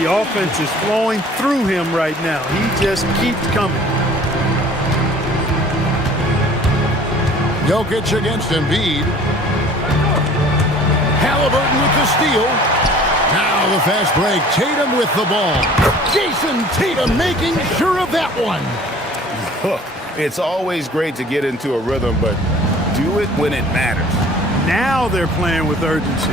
The offense is flowing through him right now. He just keeps coming. Jokic against Embiid. Halliburton with the steal. Now the fast break. Tatum with the ball. Jason Tatum making sure of that one. Look, it's always great to get into a rhythm, but do it when it matters. Now they're playing with urgency.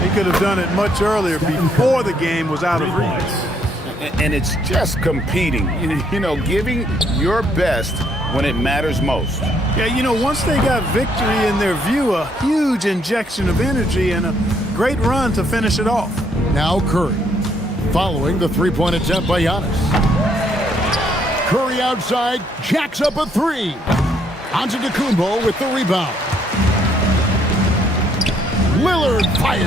He could have done it much earlier before the game was out of reach. And it's just competing, you know, giving your best when it matters most. Yeah, you know, once they got victory in their view, a huge injection of energy and a great run to finish it off. Now Curry, following the three-point attempt by Giannis. Curry outside, jacks up a three. Antetokounmpo with the rebound. Lillard fires,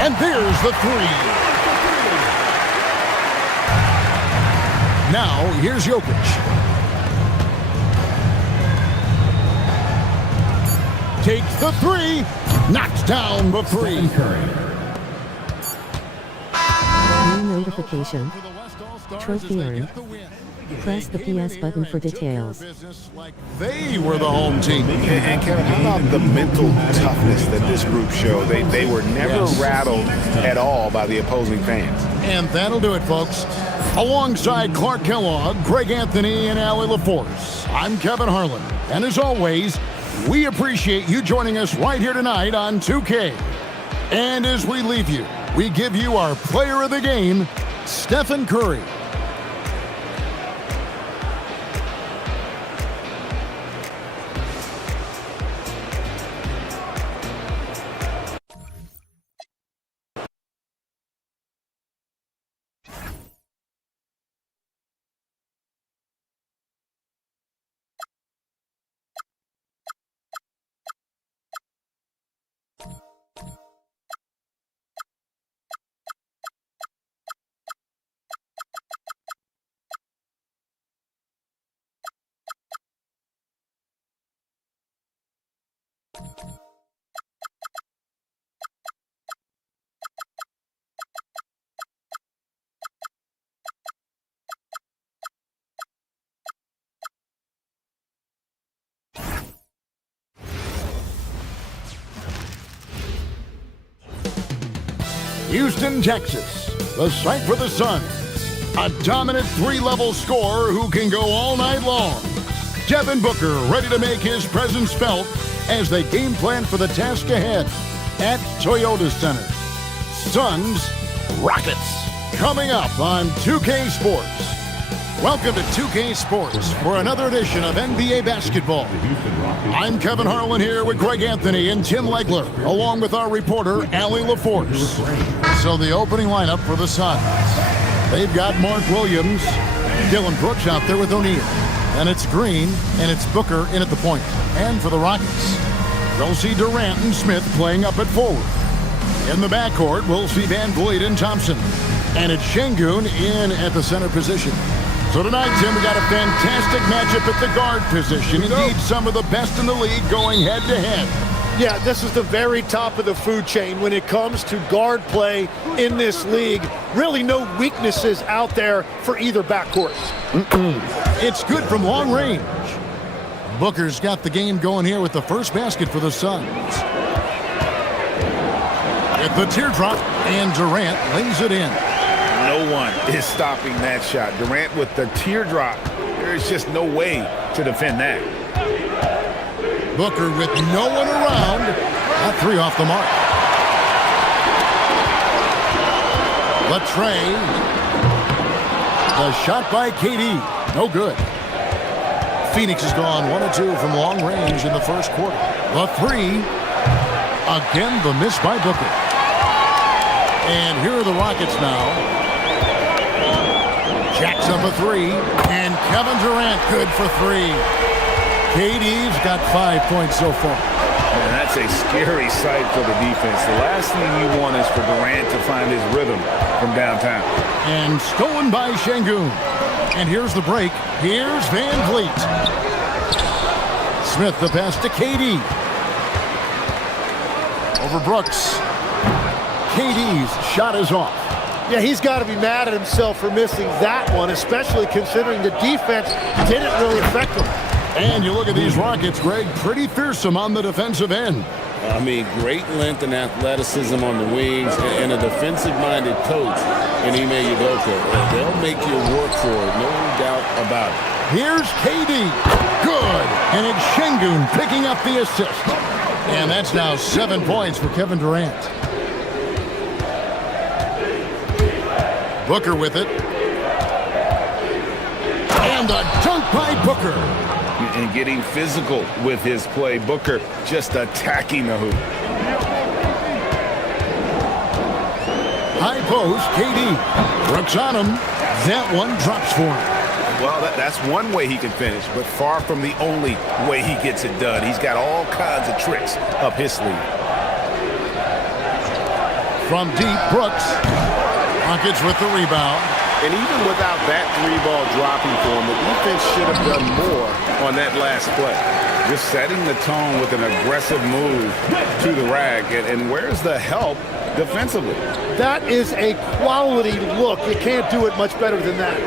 and there's the three. Now, here's Jokic. Takes the three, knocks down the three. New notification. Trophy earned. Press the PS button for details. They were the home team. And Kevin, how about the mental toughness that this group showed? They were never rattled at all by the opposing fans. And that'll do it, folks. Alongside Clark Kellogg, Greg Anthony, and Allie LaForce, I'm Kevin Harlan. And as always, we appreciate you joining us right here tonight on 2K. And as we leave you, we give you our player of the game, Stephen Curry. Houston, Texas, the site for the Suns. A dominant three-level scorer who can go all night long. Devin Booker ready to make his presence felt as they game plan for the task ahead at Toyota Center. Suns, Rockets, coming up on 2K Sports. Welcome to 2K Sports for another edition of NBA basketball. I'm Kevin Harlan here with Greg Anthony and Tim Legler, along with our reporter, Allie LaForce. So the opening lineup for the Suns. They've got Mark Williams, Dylan Brooks out there with O'Neal. And it's Green, and it's Booker in at the point. And for the Rockets, they'll see Durant and Smith playing up at forward. In the backcourt, we'll see Van Vliet and Thompson. And it's Şengün in at the center position. So tonight, Tim, we got a fantastic matchup at the guard position. Indeed, some of the best in the league going head-to-head. Yeah, this is the very top of the food chain when it comes to guard play in this league. Really no weaknesses out there for either backcourt. It's good from long range. Booker's got the game going here with the first basket for the Suns. At the teardrop, and Durant lays it in. No one is stopping that shot. Durant with the teardrop. There's just no way to defend that. Booker with no one around. A three off the mark. Latrey. The shot by KD. No good. Phoenix has gone 1 of 2 from long range in the first quarter. The three. Again, the miss by Booker. And here are the Rockets now. Jacks up a three, and Kevin Durant good for three. KD's got 5 points so far. Man, that's a scary sight for the defense. The last thing you want is for Durant to find his rhythm from downtown. And stolen by Şengün. And here's the break. Here's Van Vliet. Smith the pass to KD. Over Brooks. KD's shot is off. Yeah, he's got to be mad at himself for missing that one, especially considering the defense didn't really affect him. And you look at these Rockets, Greg, pretty fearsome on the defensive end. I mean, great length and athleticism on the wings, and a defensive-minded coach in Ime Udoka. They'll make you work for it, no doubt about it. Here's KD. Good. And it's Şengün picking up the assist. And that's now 7 points for Kevin Durant. Booker with it. And a dunk by Booker. And getting physical with his play. Booker just attacking the hoop. High post, KD. Brooks on him. That one drops for him. Well, that's one way he can finish, but far from the only way he gets it done. He's got all kinds of tricks up his sleeve. From deep, Brooks. Rockets with the rebound. And even without that three ball dropping for him, the defense should have done more on that last play. Just setting the tone with an aggressive move to the rack. And where's the help defensively? That is a quality look. You can't do it much better than that.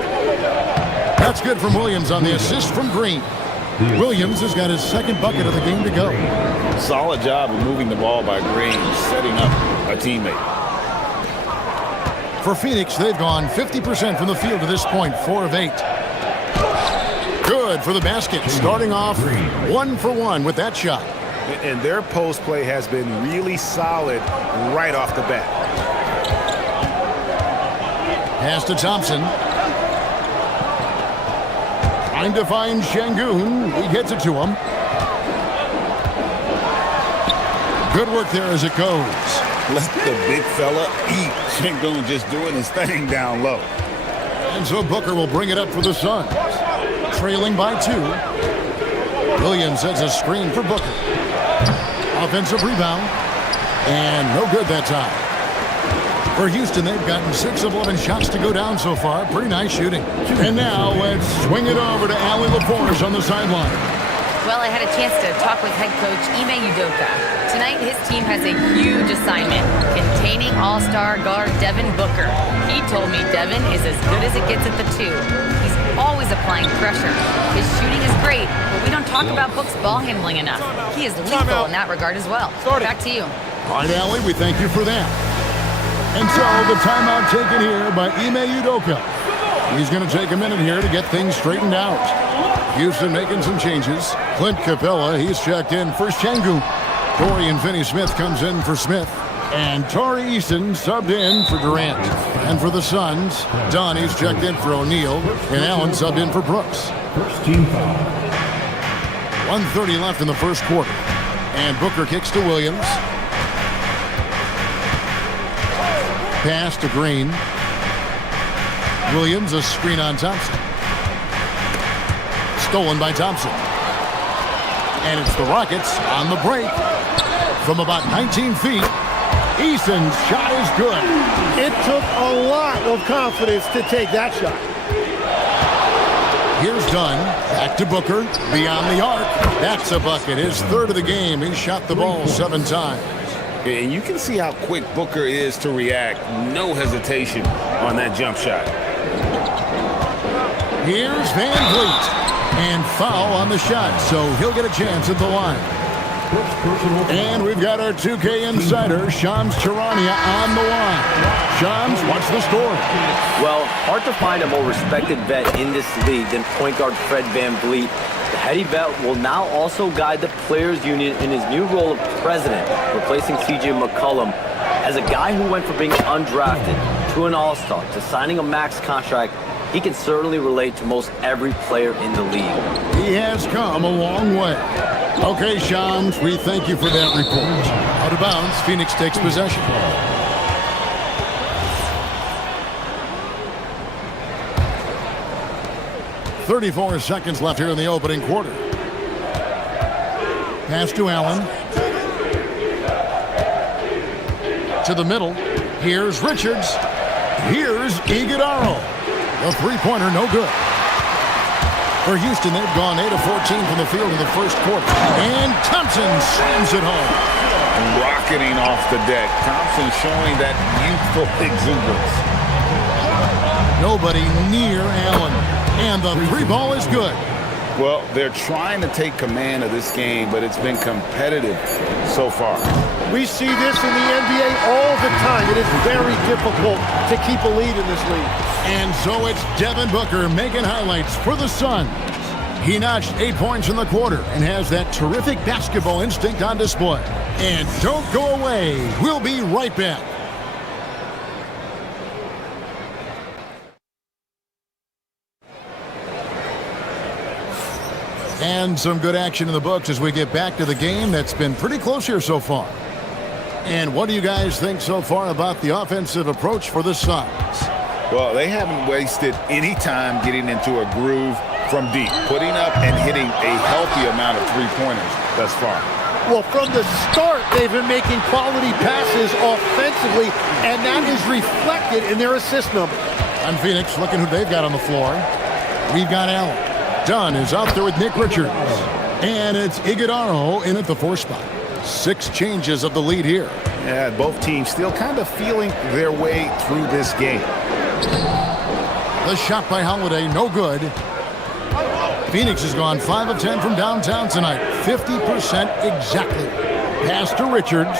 That's good from Williams on the assist from Green. Williams has got his second bucket of the game to go. Solid job of moving the ball by Green, setting up a teammate. For Phoenix, they've gone 50% from the field to this point, 4 of 8. Good for the basket, starting off 1 for 1 with that shot. And their post play has been really solid right off the bat. Pass to Thompson. Trying to find Şengün. He gets it to him. Good work there as it goes. Let the big fella eat. Şengün just doing his thing down low. And so Booker will bring it up for the Suns. Trailing by 2. Williams sets a screen for Booker. Offensive rebound. And no good that time. For Houston, they've gotten 6 of 11 shots to go down so far. Pretty nice shooting. And now let's swing it over to Allie LaForce on the sideline. Well, I had a chance to talk with head coach Ime Udoka. Tonight, his team has a huge assignment, containing all-star guard Devin Booker. He told me Devin is as good as it gets at the 2. He's always applying pressure. His shooting is great, but we don't talk about Book's ball handling enough. He is lethal in that regard as well. Back to you. All right, Allie, we thank you for that. And so the timeout taken here by Ime Udoka. He's going to take a minute here to get things straightened out. Houston making some changes. Clint Capella, he's checked in for Şengün. Dorian Finney-Smith comes in for Smith. And Tari Eason subbed in for Durant. And for the Suns, Donnie's checked in for O'Neal. And Allen subbed in for Brooks. First team foul. 1:30 left in the first quarter. And Booker kicks to Williams. Pass to Green. Williams, a screen on Thompson. Stolen by Thompson. And it's the Rockets on the break. From about 19 feet, Eason's shot is good. It took a lot of confidence to take that shot. Here's Dunn. Back to Booker. Beyond the arc. That's a bucket. His third of the game. He shot the ball 7 times. And you can see how quick Booker is to react. No hesitation on that jump shot. Here's Van Vliet. And foul on the shot, so he'll get a chance at the line. And we've got our 2K insider, Shams Charania, on the line. Shams, what's the story? Well, hard to find a more respected vet in this league than point guard Fred Van Vliet. The heady vet will now also guide the Players Union in his new role of president, replacing C.J. McCollum. As a guy who went from being undrafted to an all-star to signing a max contract, he can certainly relate to most every player in the league. He has come a long way. Okay, Shams, we thank you for that report. Out of bounds, Phoenix takes possession. .34 seconds left here in the opening quarter. Pass to Allen. To the middle. Here's Richards. Here's Iguodala. The three-pointer, no good. For Houston, they've gone 8 of 14 from the field in the first quarter. And Thompson slams it home. Rocketing off the deck. Thompson showing that youthful exuberance. Nobody near Allen. And the three ball is good. Well, they're trying to take command of this game, but it's been competitive so far. We see this in the NBA all the time. It is very difficult to keep a lead in this league. And so it's Devin Booker making highlights for the Suns. He notched 8 points in the quarter and has that terrific basketball instinct on display. And don't go away. We'll be right back. And some good action in the books as we get back to the game that's been pretty close here so far. And what do you guys think so far about the offensive approach for the Suns? Well, they haven't wasted any time getting into a groove from deep, putting up and hitting a healthy amount of three-pointers thus far. Well, from the start, they've been making quality passes offensively, and that is reflected in their assist number. On Phoenix, looking who they've got on the floor. We've got Allen. Dunn is out there with Nick Richards. And it's Iguodala in at the 4 spot. 6 changes of the lead here. Yeah, both teams still kind of feeling their way through this game. The shot by Holiday, no good. Phoenix has gone 5 of 10 from downtown tonight. 50% exactly. Pass to Richards.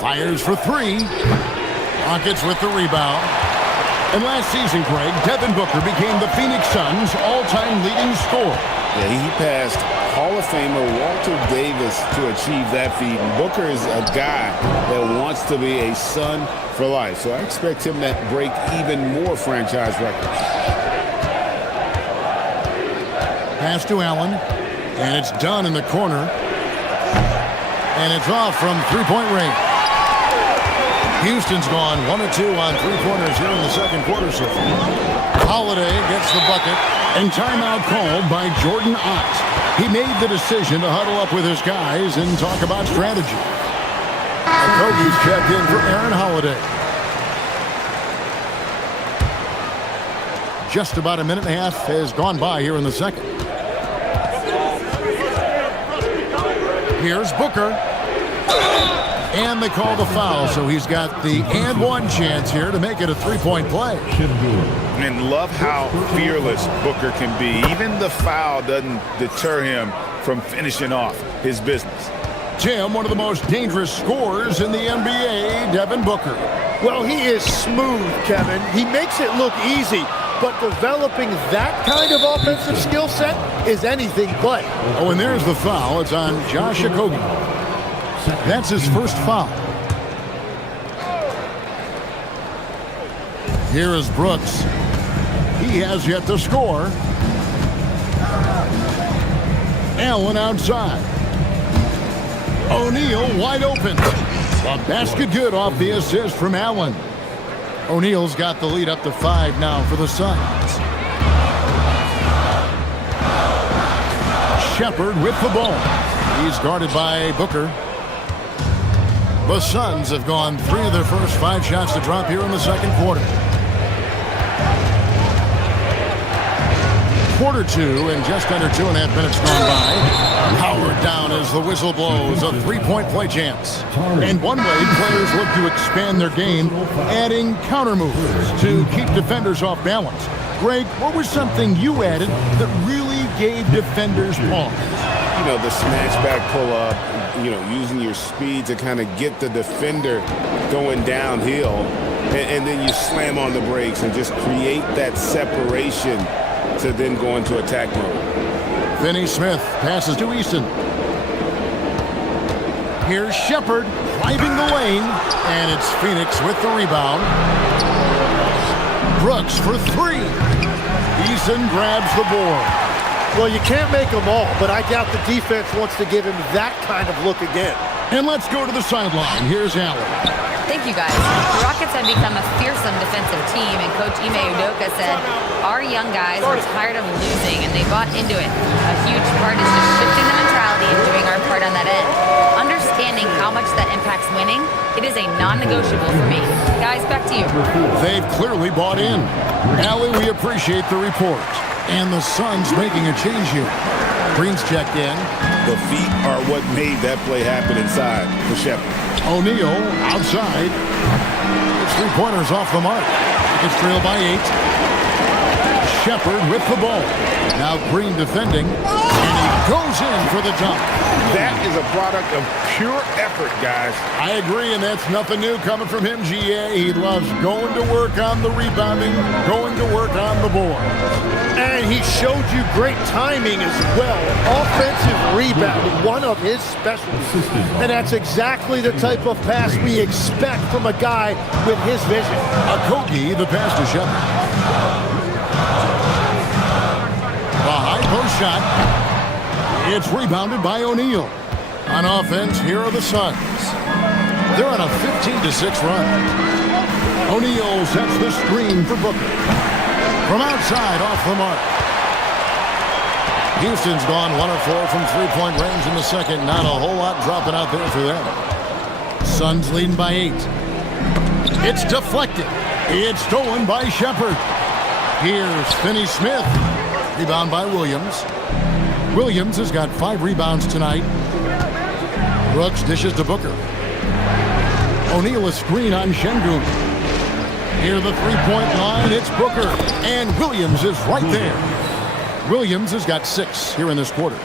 Fires for 3. Rockets with the rebound. And last season, Greg, Devin Booker became the Phoenix Suns' all-time leading scorer. Yeah, he passed Hall of Famer Walter Davis to achieve that feat. And Booker is a guy that wants to be a Sun for life. So I expect him to break even more franchise records. Pass to Allen. And it's done in the corner. And it's off from three-point range. Houston's gone 1 of 2 on three-pointers here in the second quarter so far. Holiday gets the bucket, and timeout called by Jordan Ott. He made the decision to huddle up with his guys and talk about strategy. The coach is checked in for Aaron Holiday. Just about a minute and a half has gone by here in the second. Here's Booker. And they call the foul, so he's got the and one chance here to make it a three-point play. And love how fearless Booker can be. Even the foul doesn't deter him from finishing off his business. Tim, one of the most dangerous scorers in the NBA, Devin Booker. Well, he is smooth, Kevin. He makes it look easy, but developing that kind of offensive skill set is anything but. Oh, and there's the foul. It's on Josh Okogie. That's his first foul. Here is Brooks. He has yet to score. Allen outside. O'Neal wide open. A basket good off the assist from Allen. O'Neal's got the lead up to 5 now for the Suns. Shepard with the ball. He's guarded by Booker. The Suns have gone 3 of their first 5 shots to drop here in the second quarter. Quarter 2 and just under 2.5 minutes gone by. Howard down as the whistle blows. A 3-point play chance. And one way players look to expand their game, adding counter moves to keep defenders off balance. Greg, what was something you added that really gave defenders pause? You know, the snatch back pull up, you know, using your speed to kind of get the defender going downhill. And then you slam on the brakes and just create that separation to then go into attack mode. Finney Smith passes to Easton. Here's Shepard driving the lane, and it's Phoenix with the rebound. Brooks for 3. Easton grabs the board. Well, you can't make them all, but I doubt the defense wants to give him that kind of look again. And let's go to the sideline. Here's Allen. Thank you, guys. The Rockets have become a fearsome defensive team, and Coach Ime Udoka said, our young guys were tired of losing, and they bought into it. A huge part is just shifting the mentality and doing our part on that end. Understanding how much that impacts winning, it is a non-negotiable for me. Guys, back to you. They've clearly bought in. Allie, we appreciate the report. And the Suns making a change here. Green's checked in. The feet are what made that play happen inside for Shepard. O'Neal outside. It's 3-pointers off the mark. It's trailed by 8. Shepard with the ball. Now Green defending. And he goes in for the dunk. That is a product of pure effort, guys. I agree, and that's nothing new coming from him, GA. He loves going to work on the rebounding, going to work on the board. And he showed you great timing as well. Offensive rebounding, one of his specialties. And that's exactly the type of pass we expect from a guy with his vision. Okogie, the pass to Shepard. A high post shot. It's rebounded by O'Neal. On offense, here are the Suns. They're on a 15-6 run. O'Neal sets the screen for Booker. From outside, off the mark. Houston's gone 1 of 4 from 3-point range in the second. Not a whole lot dropping out there for them. Suns leading by 8. It's deflected. It's stolen by Shepard. Here's Finney Smith. Rebound by Williams. Williams has got 5 rebounds tonight. Brooks dishes to Booker. O'Neal a screen on Şengün. Near the 3-point line, it's Booker. And Williams is right there. Williams has got 6 here in this quarter.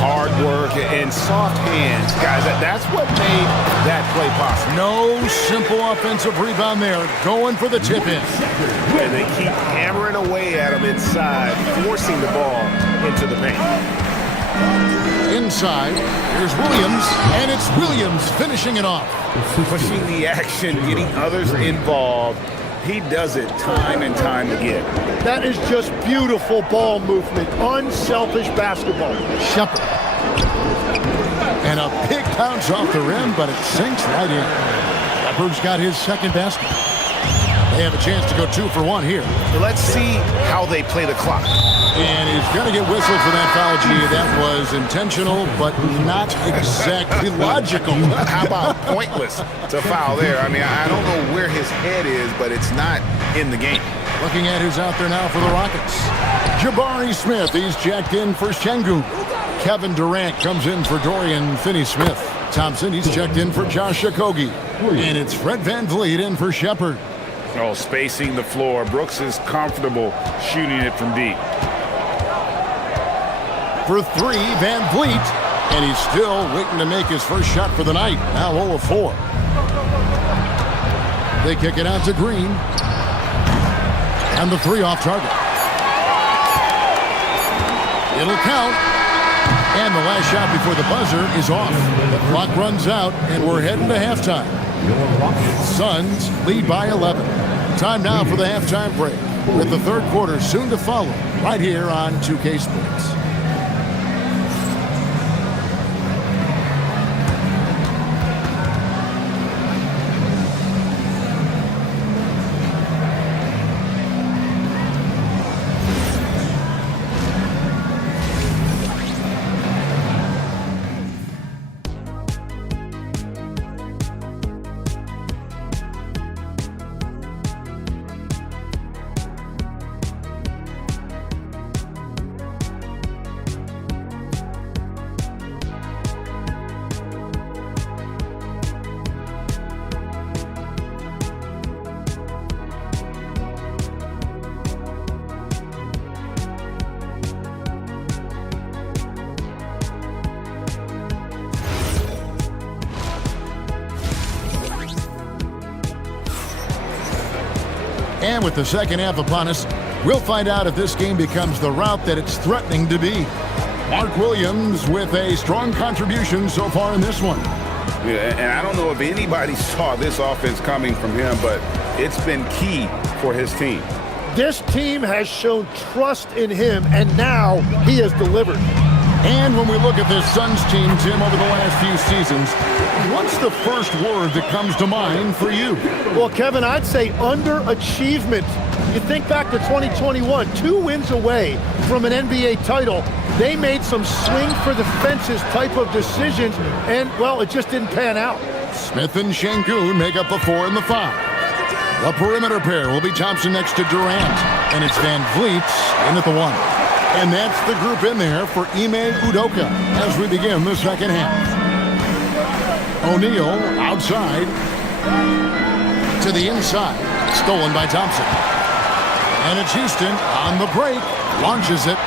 Hard work and soft hands. Guys, that's what made that play possible. No simple offensive rebound there. Going for the tip-in. And they keep hammering away at him inside, forcing the ball into the paint. Inside, here's Williams, and it's Williams finishing it off. Pushing the action, getting others involved. He does it time and time again. That is just beautiful ball movement, unselfish basketball. Shepard. And a big bounce off the rim, but it sinks right in. Shepard's got his second basket. They have a chance to go 2 for 1 here. Let's see how they play the clock. And he's going to get whistled for that foul, G. That was intentional, but not exactly logical. How about pointless to foul there? I mean, I don't know where his head is, but it's not in the game. Looking at who's out there now for the Rockets. Jabari Smith, he's jacked in for Şengün. Kevin Durant comes in for Dorian Finney-Smith. Thompson, he's checked in for Josh Okogie. And it's Fred VanVleet in for Shepard. Oh, spacing the floor. Brooks is comfortable shooting it from deep. For 3, VanVleet. And he's still waiting to make his first shot for the night. Now 0 of 4. They kick it out to Green. And the 3 off target. It'll count. And the last shot before the buzzer is off. The clock runs out, and we're heading to halftime. Suns lead by 11. Time now for the halftime break, with the third quarter soon to follow, right here on 2K Sports. And with the second half upon us, we'll find out if this game becomes the route that it's threatening to be. Mark Williams with a strong contribution so far in this one. Yeah, and I don't know if anybody saw this offense coming from him, but it's been key for his team. This team has shown trust in him, and now he has delivered. And when we look at this Suns team, Tim, over the last few seasons, what's the first word that comes to mind for you? Well, Kevin, I'd say underachievement. You think back to 2021, 2 wins away from an NBA title. They made some swing for the fences type of decisions, and, well, it just didn't pan out. Smith and Şengün make up the 4 and the 5. The perimeter pair will be Thompson next to Durant, and it's Van Vliet in at the 1. And that's the group in there for Ime Udoka as we begin the second half. O'Neal outside to the inside, stolen by Thompson. And it's Houston on the break, launches it.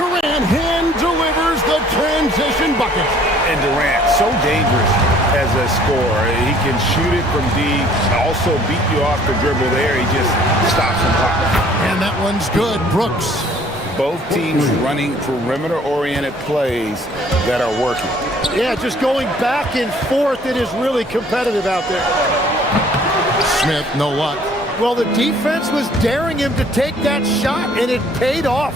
Durant hand delivers the transition bucket. And Durant, so dangerous as a scorer. He can shoot it from deep, also beat you off the dribble there. He just stops and pops. And that one's good. Brooks. Both teams running perimeter-oriented plays that are working. Yeah, just going back and forth. It is really competitive out there. Smith, no luck. Well, the defense was daring him to take that shot, and it paid off.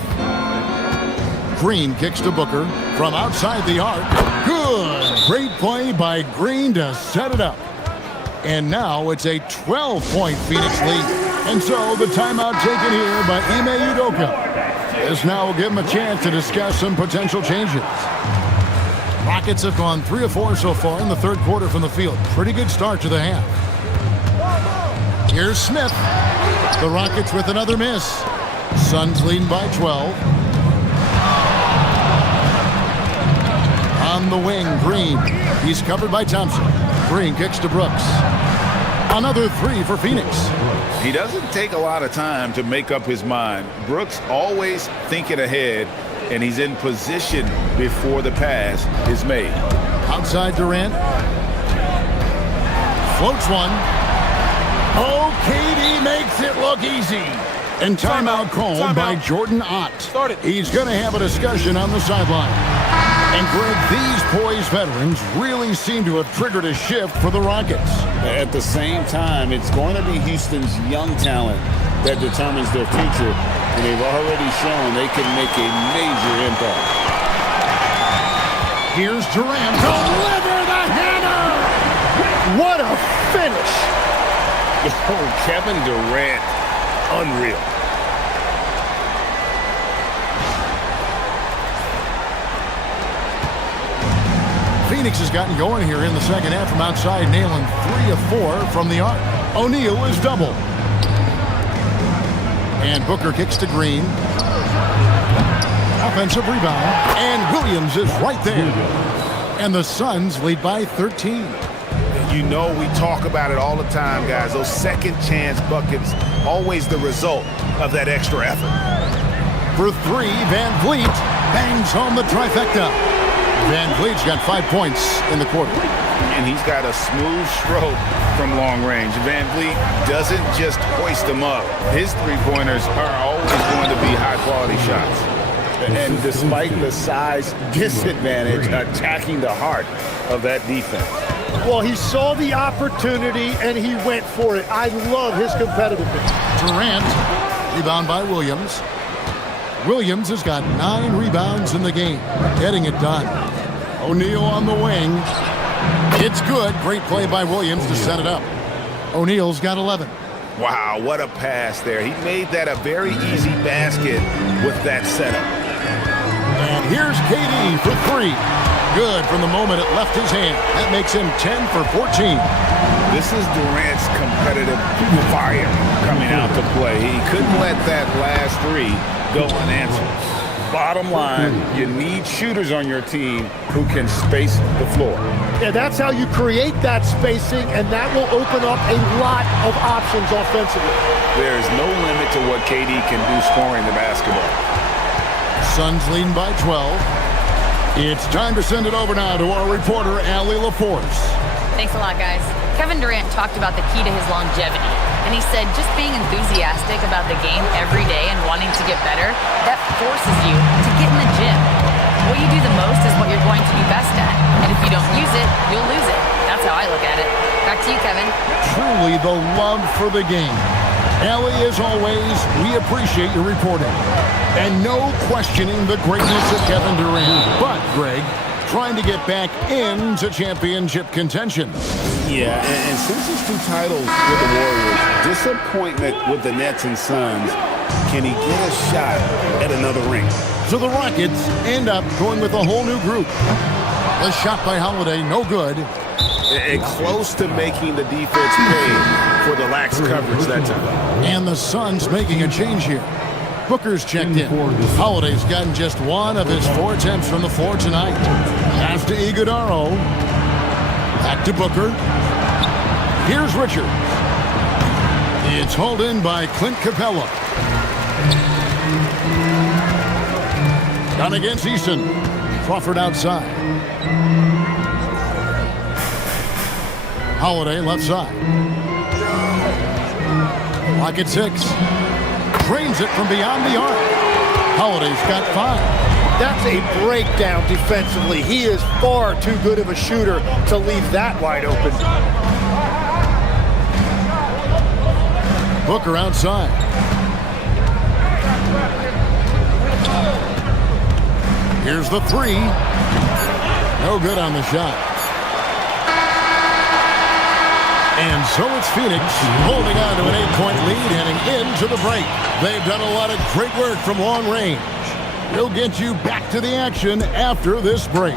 Green kicks to Booker from outside the arc. Good. Great play by Green to set it up. And now it's a 12-point Phoenix lead. And so the timeout taken here by Ime Udoka. This now will give him a chance to discuss some potential changes. Rockets have gone 3 of 4 so far in the third quarter from the field. Pretty good start to the half. Here's Smith. The Rockets with another miss. Suns leading by 12. On the wing, Green. He's covered by Thompson. Green kicks to Brooks. Another 3 for Phoenix. He doesn't take a lot of time to make up his mind. Brooks always thinking ahead, and he's in position before the pass is made. Outside Durant. Floats one. Oh, KD makes it look easy. And timeout called by Jordan Ott. He's going to have a discussion on the sideline. And Greg, these poised veterans really seem to have triggered a shift for the Rockets. At the same time, it's going to be Houston's young talent that determines their future, and they've already shown they can make a major impact. Here's Durant. Deliver the hammer! What a finish! Oh, Kevin Durant, unreal. Phoenix has gotten going here in the second half from outside, nailing 3 of 4 from the arc. O'Neal is double. And Booker kicks to Green. Offensive rebound. And Williams is right there. And the Suns lead by 13. You know we talk about it all the time, guys. Those second chance buckets, always the result of that extra effort. For 3, Van Vliet bangs home the trifecta. Van Vliet's got 5 points in the quarter. And he's got a smooth stroke from long range. Van Vliet doesn't just hoist them up. His three-pointers are always going to be high-quality shots. And despite the size disadvantage, attacking the heart of that defense. Well, he saw the opportunity and he went for it. I love his competitiveness. Durant, rebound by Williams. Williams has got 9 rebounds in the game, getting it done. O'Neal on the wing. It's good. Great play by Williams to set it up. O'Neal's got 11. Wow, what a pass there. He made that a very easy basket with that setup. And here's KD for 3. Good from the moment it left his hand. That makes him 10 for 14. This is Durant's competitive fire coming out to play. He couldn't let that last 3 go unanswered. Bottom line, you need shooters on your team who can space the floor. And that's how you create that spacing, and that will open up a lot of options offensively. There is no limit to what KD can do scoring the basketball. Suns leading by 12. It's time to send it over now to our reporter, Allie LaForce. Thanks a lot, guys. Kevin Durant talked about the key to his longevity, and he said just being enthusiastic about the game every day and wanting to get better, that forces you to get in the gym. What you do the most is what you're going to be best at, and if you don't use it, you'll lose it. That's how I look at it. Back to you, Kevin. Truly the love for the game. Allie, as always, we appreciate your reporting. And no questioning the greatness of Kevin Durant. But, Greg, trying to get back into championship contention. Yeah, and since his 2 titles with the Warriors, disappointment with the Nets and Suns, can he get a shot at another ring? So the Rockets end up going with a whole new group. A shot by Holiday, no good. And close to making the defense pay for the lax coverage that time. And the Suns making a change here. Booker's checked in. Holiday's gotten just 1 of his 4 attempts from the floor tonight. Pass to Iguodaro. Back to Booker. Here's Richard. It's hauled in by Clint Capella. Down against Eason. Crawford outside. Holiday left side. Clock at 6. Drains it from beyond the arc. Holiday's got 5. That's a breakdown defensively. He is far too good of a shooter to leave that wide open. Booker outside. Here's the 3. No good on the shot. And so it's Phoenix holding on to an 8-point lead heading into the break. They've done a lot of great work from long range. We'll get you back to the action after this break.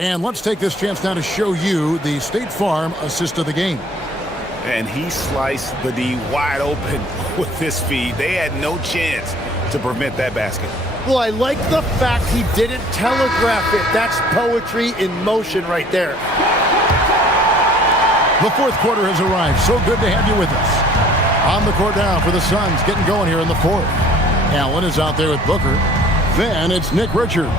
And let's take this chance now to show you the State Farm assist of the game. And he sliced the D wide open with his feet. They had no chance to prevent that basket. Well, I like the fact he didn't telegraph it. That's poetry in motion right there. The 4th quarter has arrived. So good to have you with us. On the court now for the Suns, getting going here in the 4th. Allen is out there with Booker. Then it's Nick Richards.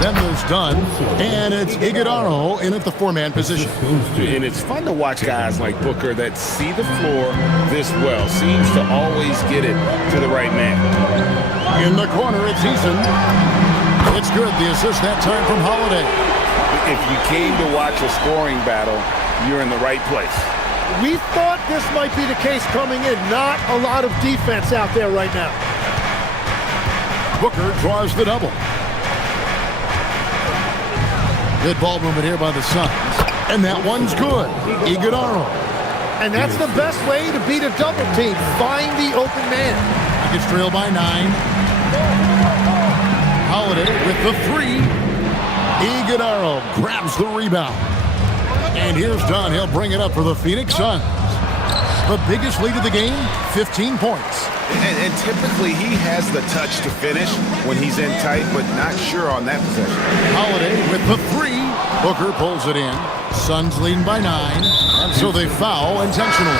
Then there's Dunn, and it's Iguodaro in at the 4-man position. And it's fun to watch guys like Booker that see the floor this well. Seems to always get it to the right man. In the corner, it's Eason. It's good. The assist that time from Holiday. If you came to watch a scoring battle, you're in the right place. We thought this might be the case coming in. Not a lot of defense out there right now. Booker draws the double. Good ball movement here by the Suns. And that one's good. Iguodaro. And that's the best way to beat a double team. Find the open man. He gets trailed by 9. Holiday with the 3. Iguodaro grabs the rebound. And here's Dunn. He'll bring it up for the Phoenix Suns. The biggest lead of the game, 15 points. And typically he has the touch to finish when he's in tight, but not sure on that possession. Holiday with the 3. Booker pulls it in. Suns leading by 9, so they foul intentionally.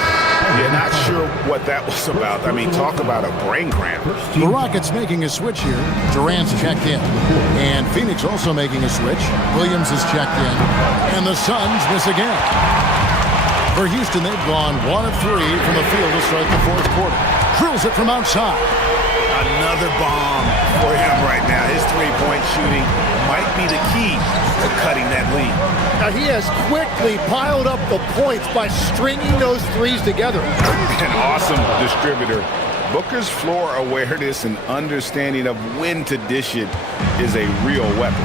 Yeah, not sure what that was about. I mean, talk about a brain cramp. The Rockets making a switch here. Durant's checked in. And Phoenix also making a switch. Williams is checked in. And the Suns miss again. For Houston, they've gone 1 of 3 from the field to start the fourth quarter. Drills it from outside. Another bomb for him right now. His three-point shooting might be the key to cutting that lead. Now he has quickly piled up the points by stringing those threes together. An awesome distributor. Booker's floor awareness and understanding of when to dish it is a real weapon.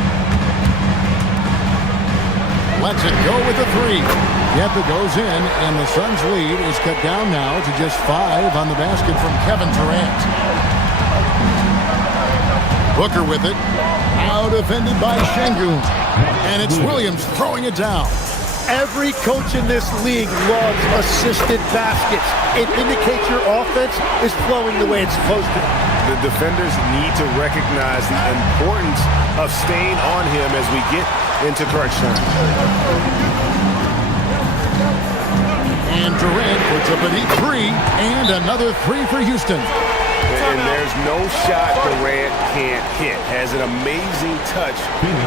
Lets it go with the 3. Yeppa goes in, and the Suns' lead is cut down now to just 5 on the basket from Kevin Durant. Booker with it. Now defended by Şengün. And it's Williams throwing it down. Every coach in this league loves assisted baskets. It indicates your offense is flowing the way it's supposed to. The defenders need to recognize the importance of staying on him as we get into crunch time. And Durant puts up a deep 3, and another 3 for Houston. And there's no shot Durant can't hit. Has an amazing touch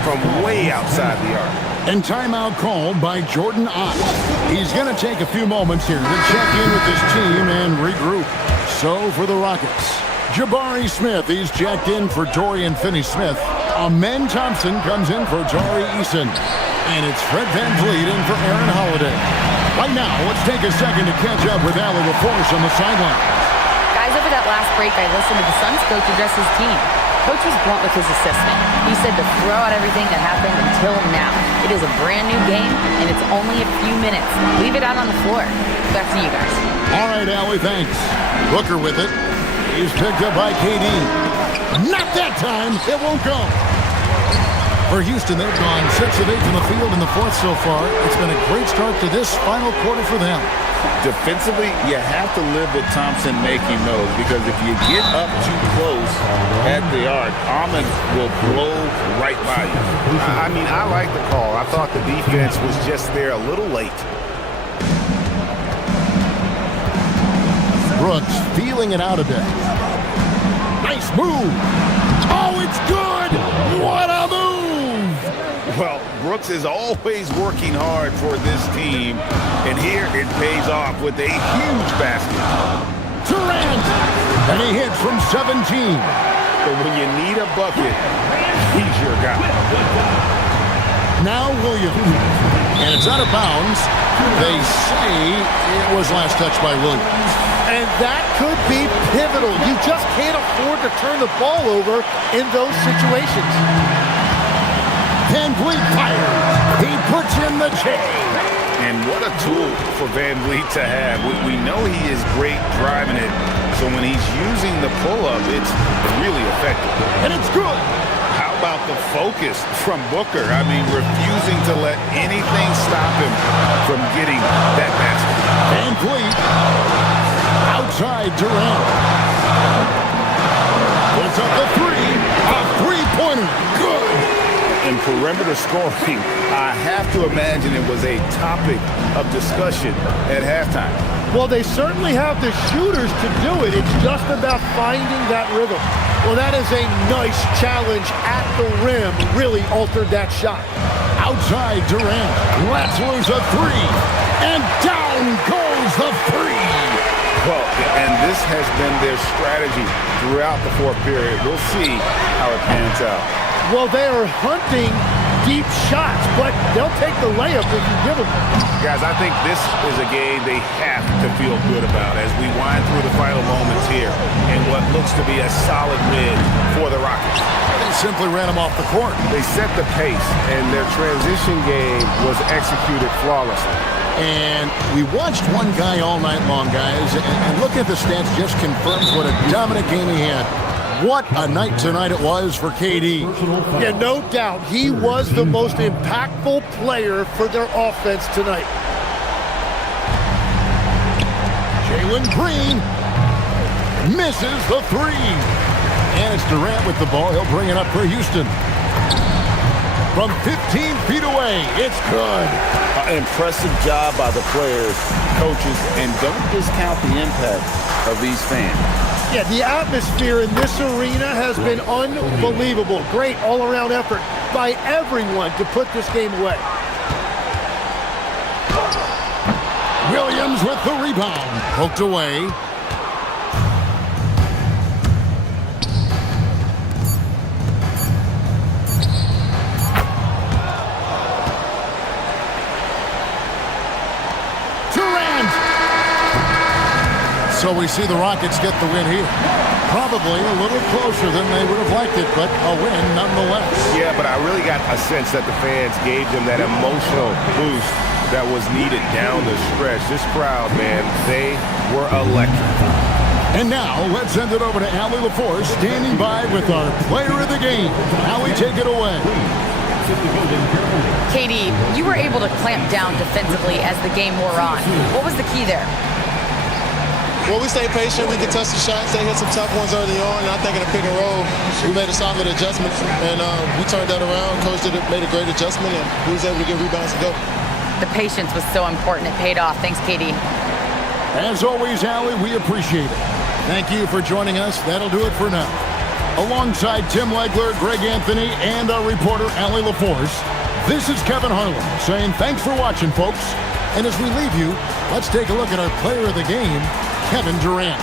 from way outside the arc. And timeout called by Jordan Ott. He's going to take a few moments here to check in with his team and regroup. So for the Rockets, Jabari Smith, he's checked in for Dorian Finney-Smith. Amen Thompson comes in for Tari Eason. And it's Fred VanVleet in for Aaron Holiday. Right now, let's take a second to catch up with Allie LaForce on the sideline. Guys, over that last break, I listened to the Suns coach address his team. Coach was blunt with his assistant. He said to throw out everything that happened until now. It is a brand new game, and it's only a few minutes. Leave it out on the floor. Back to you guys. All right, Allie, thanks. Booker with it. He's picked up by KD. Not that time. It won't go. For Houston, they've gone 6 of 8 from the field in the fourth so far. It's been a great start to this final quarter for them. Defensively, you have to live with Thompson making those, because if you get up too close at the arc, Ahmed will blow right by you. I mean, I like the call. I thought the defense was just there a little late. Brooks feeling it out a bit. Nice move. Oh, it's good. What a move. Well, Brooks is always working hard for this team, and here it pays off with a huge basket. Durant, and he hits from 17. But when you need a bucket, he's your guy. Now Williams, and it's out of bounds. They say it was last touched by Williams. And that could be pivotal. You just can't afford to turn the ball over in those situations. VanVleet fires. He puts in the chain. And what a tool for VanVleet to have. We know he is great driving it, so when he's using the pull-up, it's really effective. And it's good. How about the focus from Booker? I mean, refusing to let anything stop him from getting that basket. VanVleet outside Durant. Puts up the 3. A three-pointer. Good. In perimeter scoring, I have to imagine it was a topic of discussion at halftime. Well, they certainly have the shooters to do it. It's just about finding that rhythm. Well, that is a nice challenge at the rim. Really altered that shot. Outside Durant. Let's lose a 3. And down goes the 3. Well, and this has been their strategy throughout the fourth period. We'll see how it pans out. Well, they are hunting deep shots, but they'll take the layup if you give them. Guys, I think this is a game they have to feel good about as we wind through the final moments here in what looks to be a solid win for the Rockets. They simply ran them off the court. They set the pace, and their transition game was executed flawlessly. And we watched one guy all night long, guys, and look at the stats, just confirms what a dominant game he had. What a night tonight it was for KD. Yeah, no doubt. He was the most impactful player for their offense tonight. Jalen Green misses the three. And it's Durant with the ball. He'll bring it up for Houston. From 15 feet away, it's good. Impressive job by the players, coaches, and don't discount the impact of these fans. Yeah, the atmosphere in this arena has been unbelievable. Great all-around effort by everyone to put this game away. Williams with the rebound. Poked away. Durant! So we see the Rockets get the win here. Probably a little closer than they would have liked it, but a win nonetheless. Yeah, but I really got a sense that the fans gave them that emotional boost that was needed down the stretch. This crowd, man, they were electric. And now, let's send it over to Allie LaForce, standing by with our player of the game. Allie, take it away. KD, you were able to clamp down defensively as the game wore on. What was the key there? Well, we stayed patient. We could touch the shots. They hit some tough ones early on, and I think in the pick and roll, we made a solid adjustment, and we turned that around. Coach made a great adjustment, and we was able to get rebounds to go. The patience was so important. It paid off. Thanks, KD. As always, Allie, we appreciate it. Thank you for joining us. That'll do it for now. Alongside Tim Legler, Greg Anthony, and our reporter, Allie LaForce, this is Kevin Harlan saying thanks for watching, folks. And as we leave you, let's take a look at our player of the game, Kevin Durant.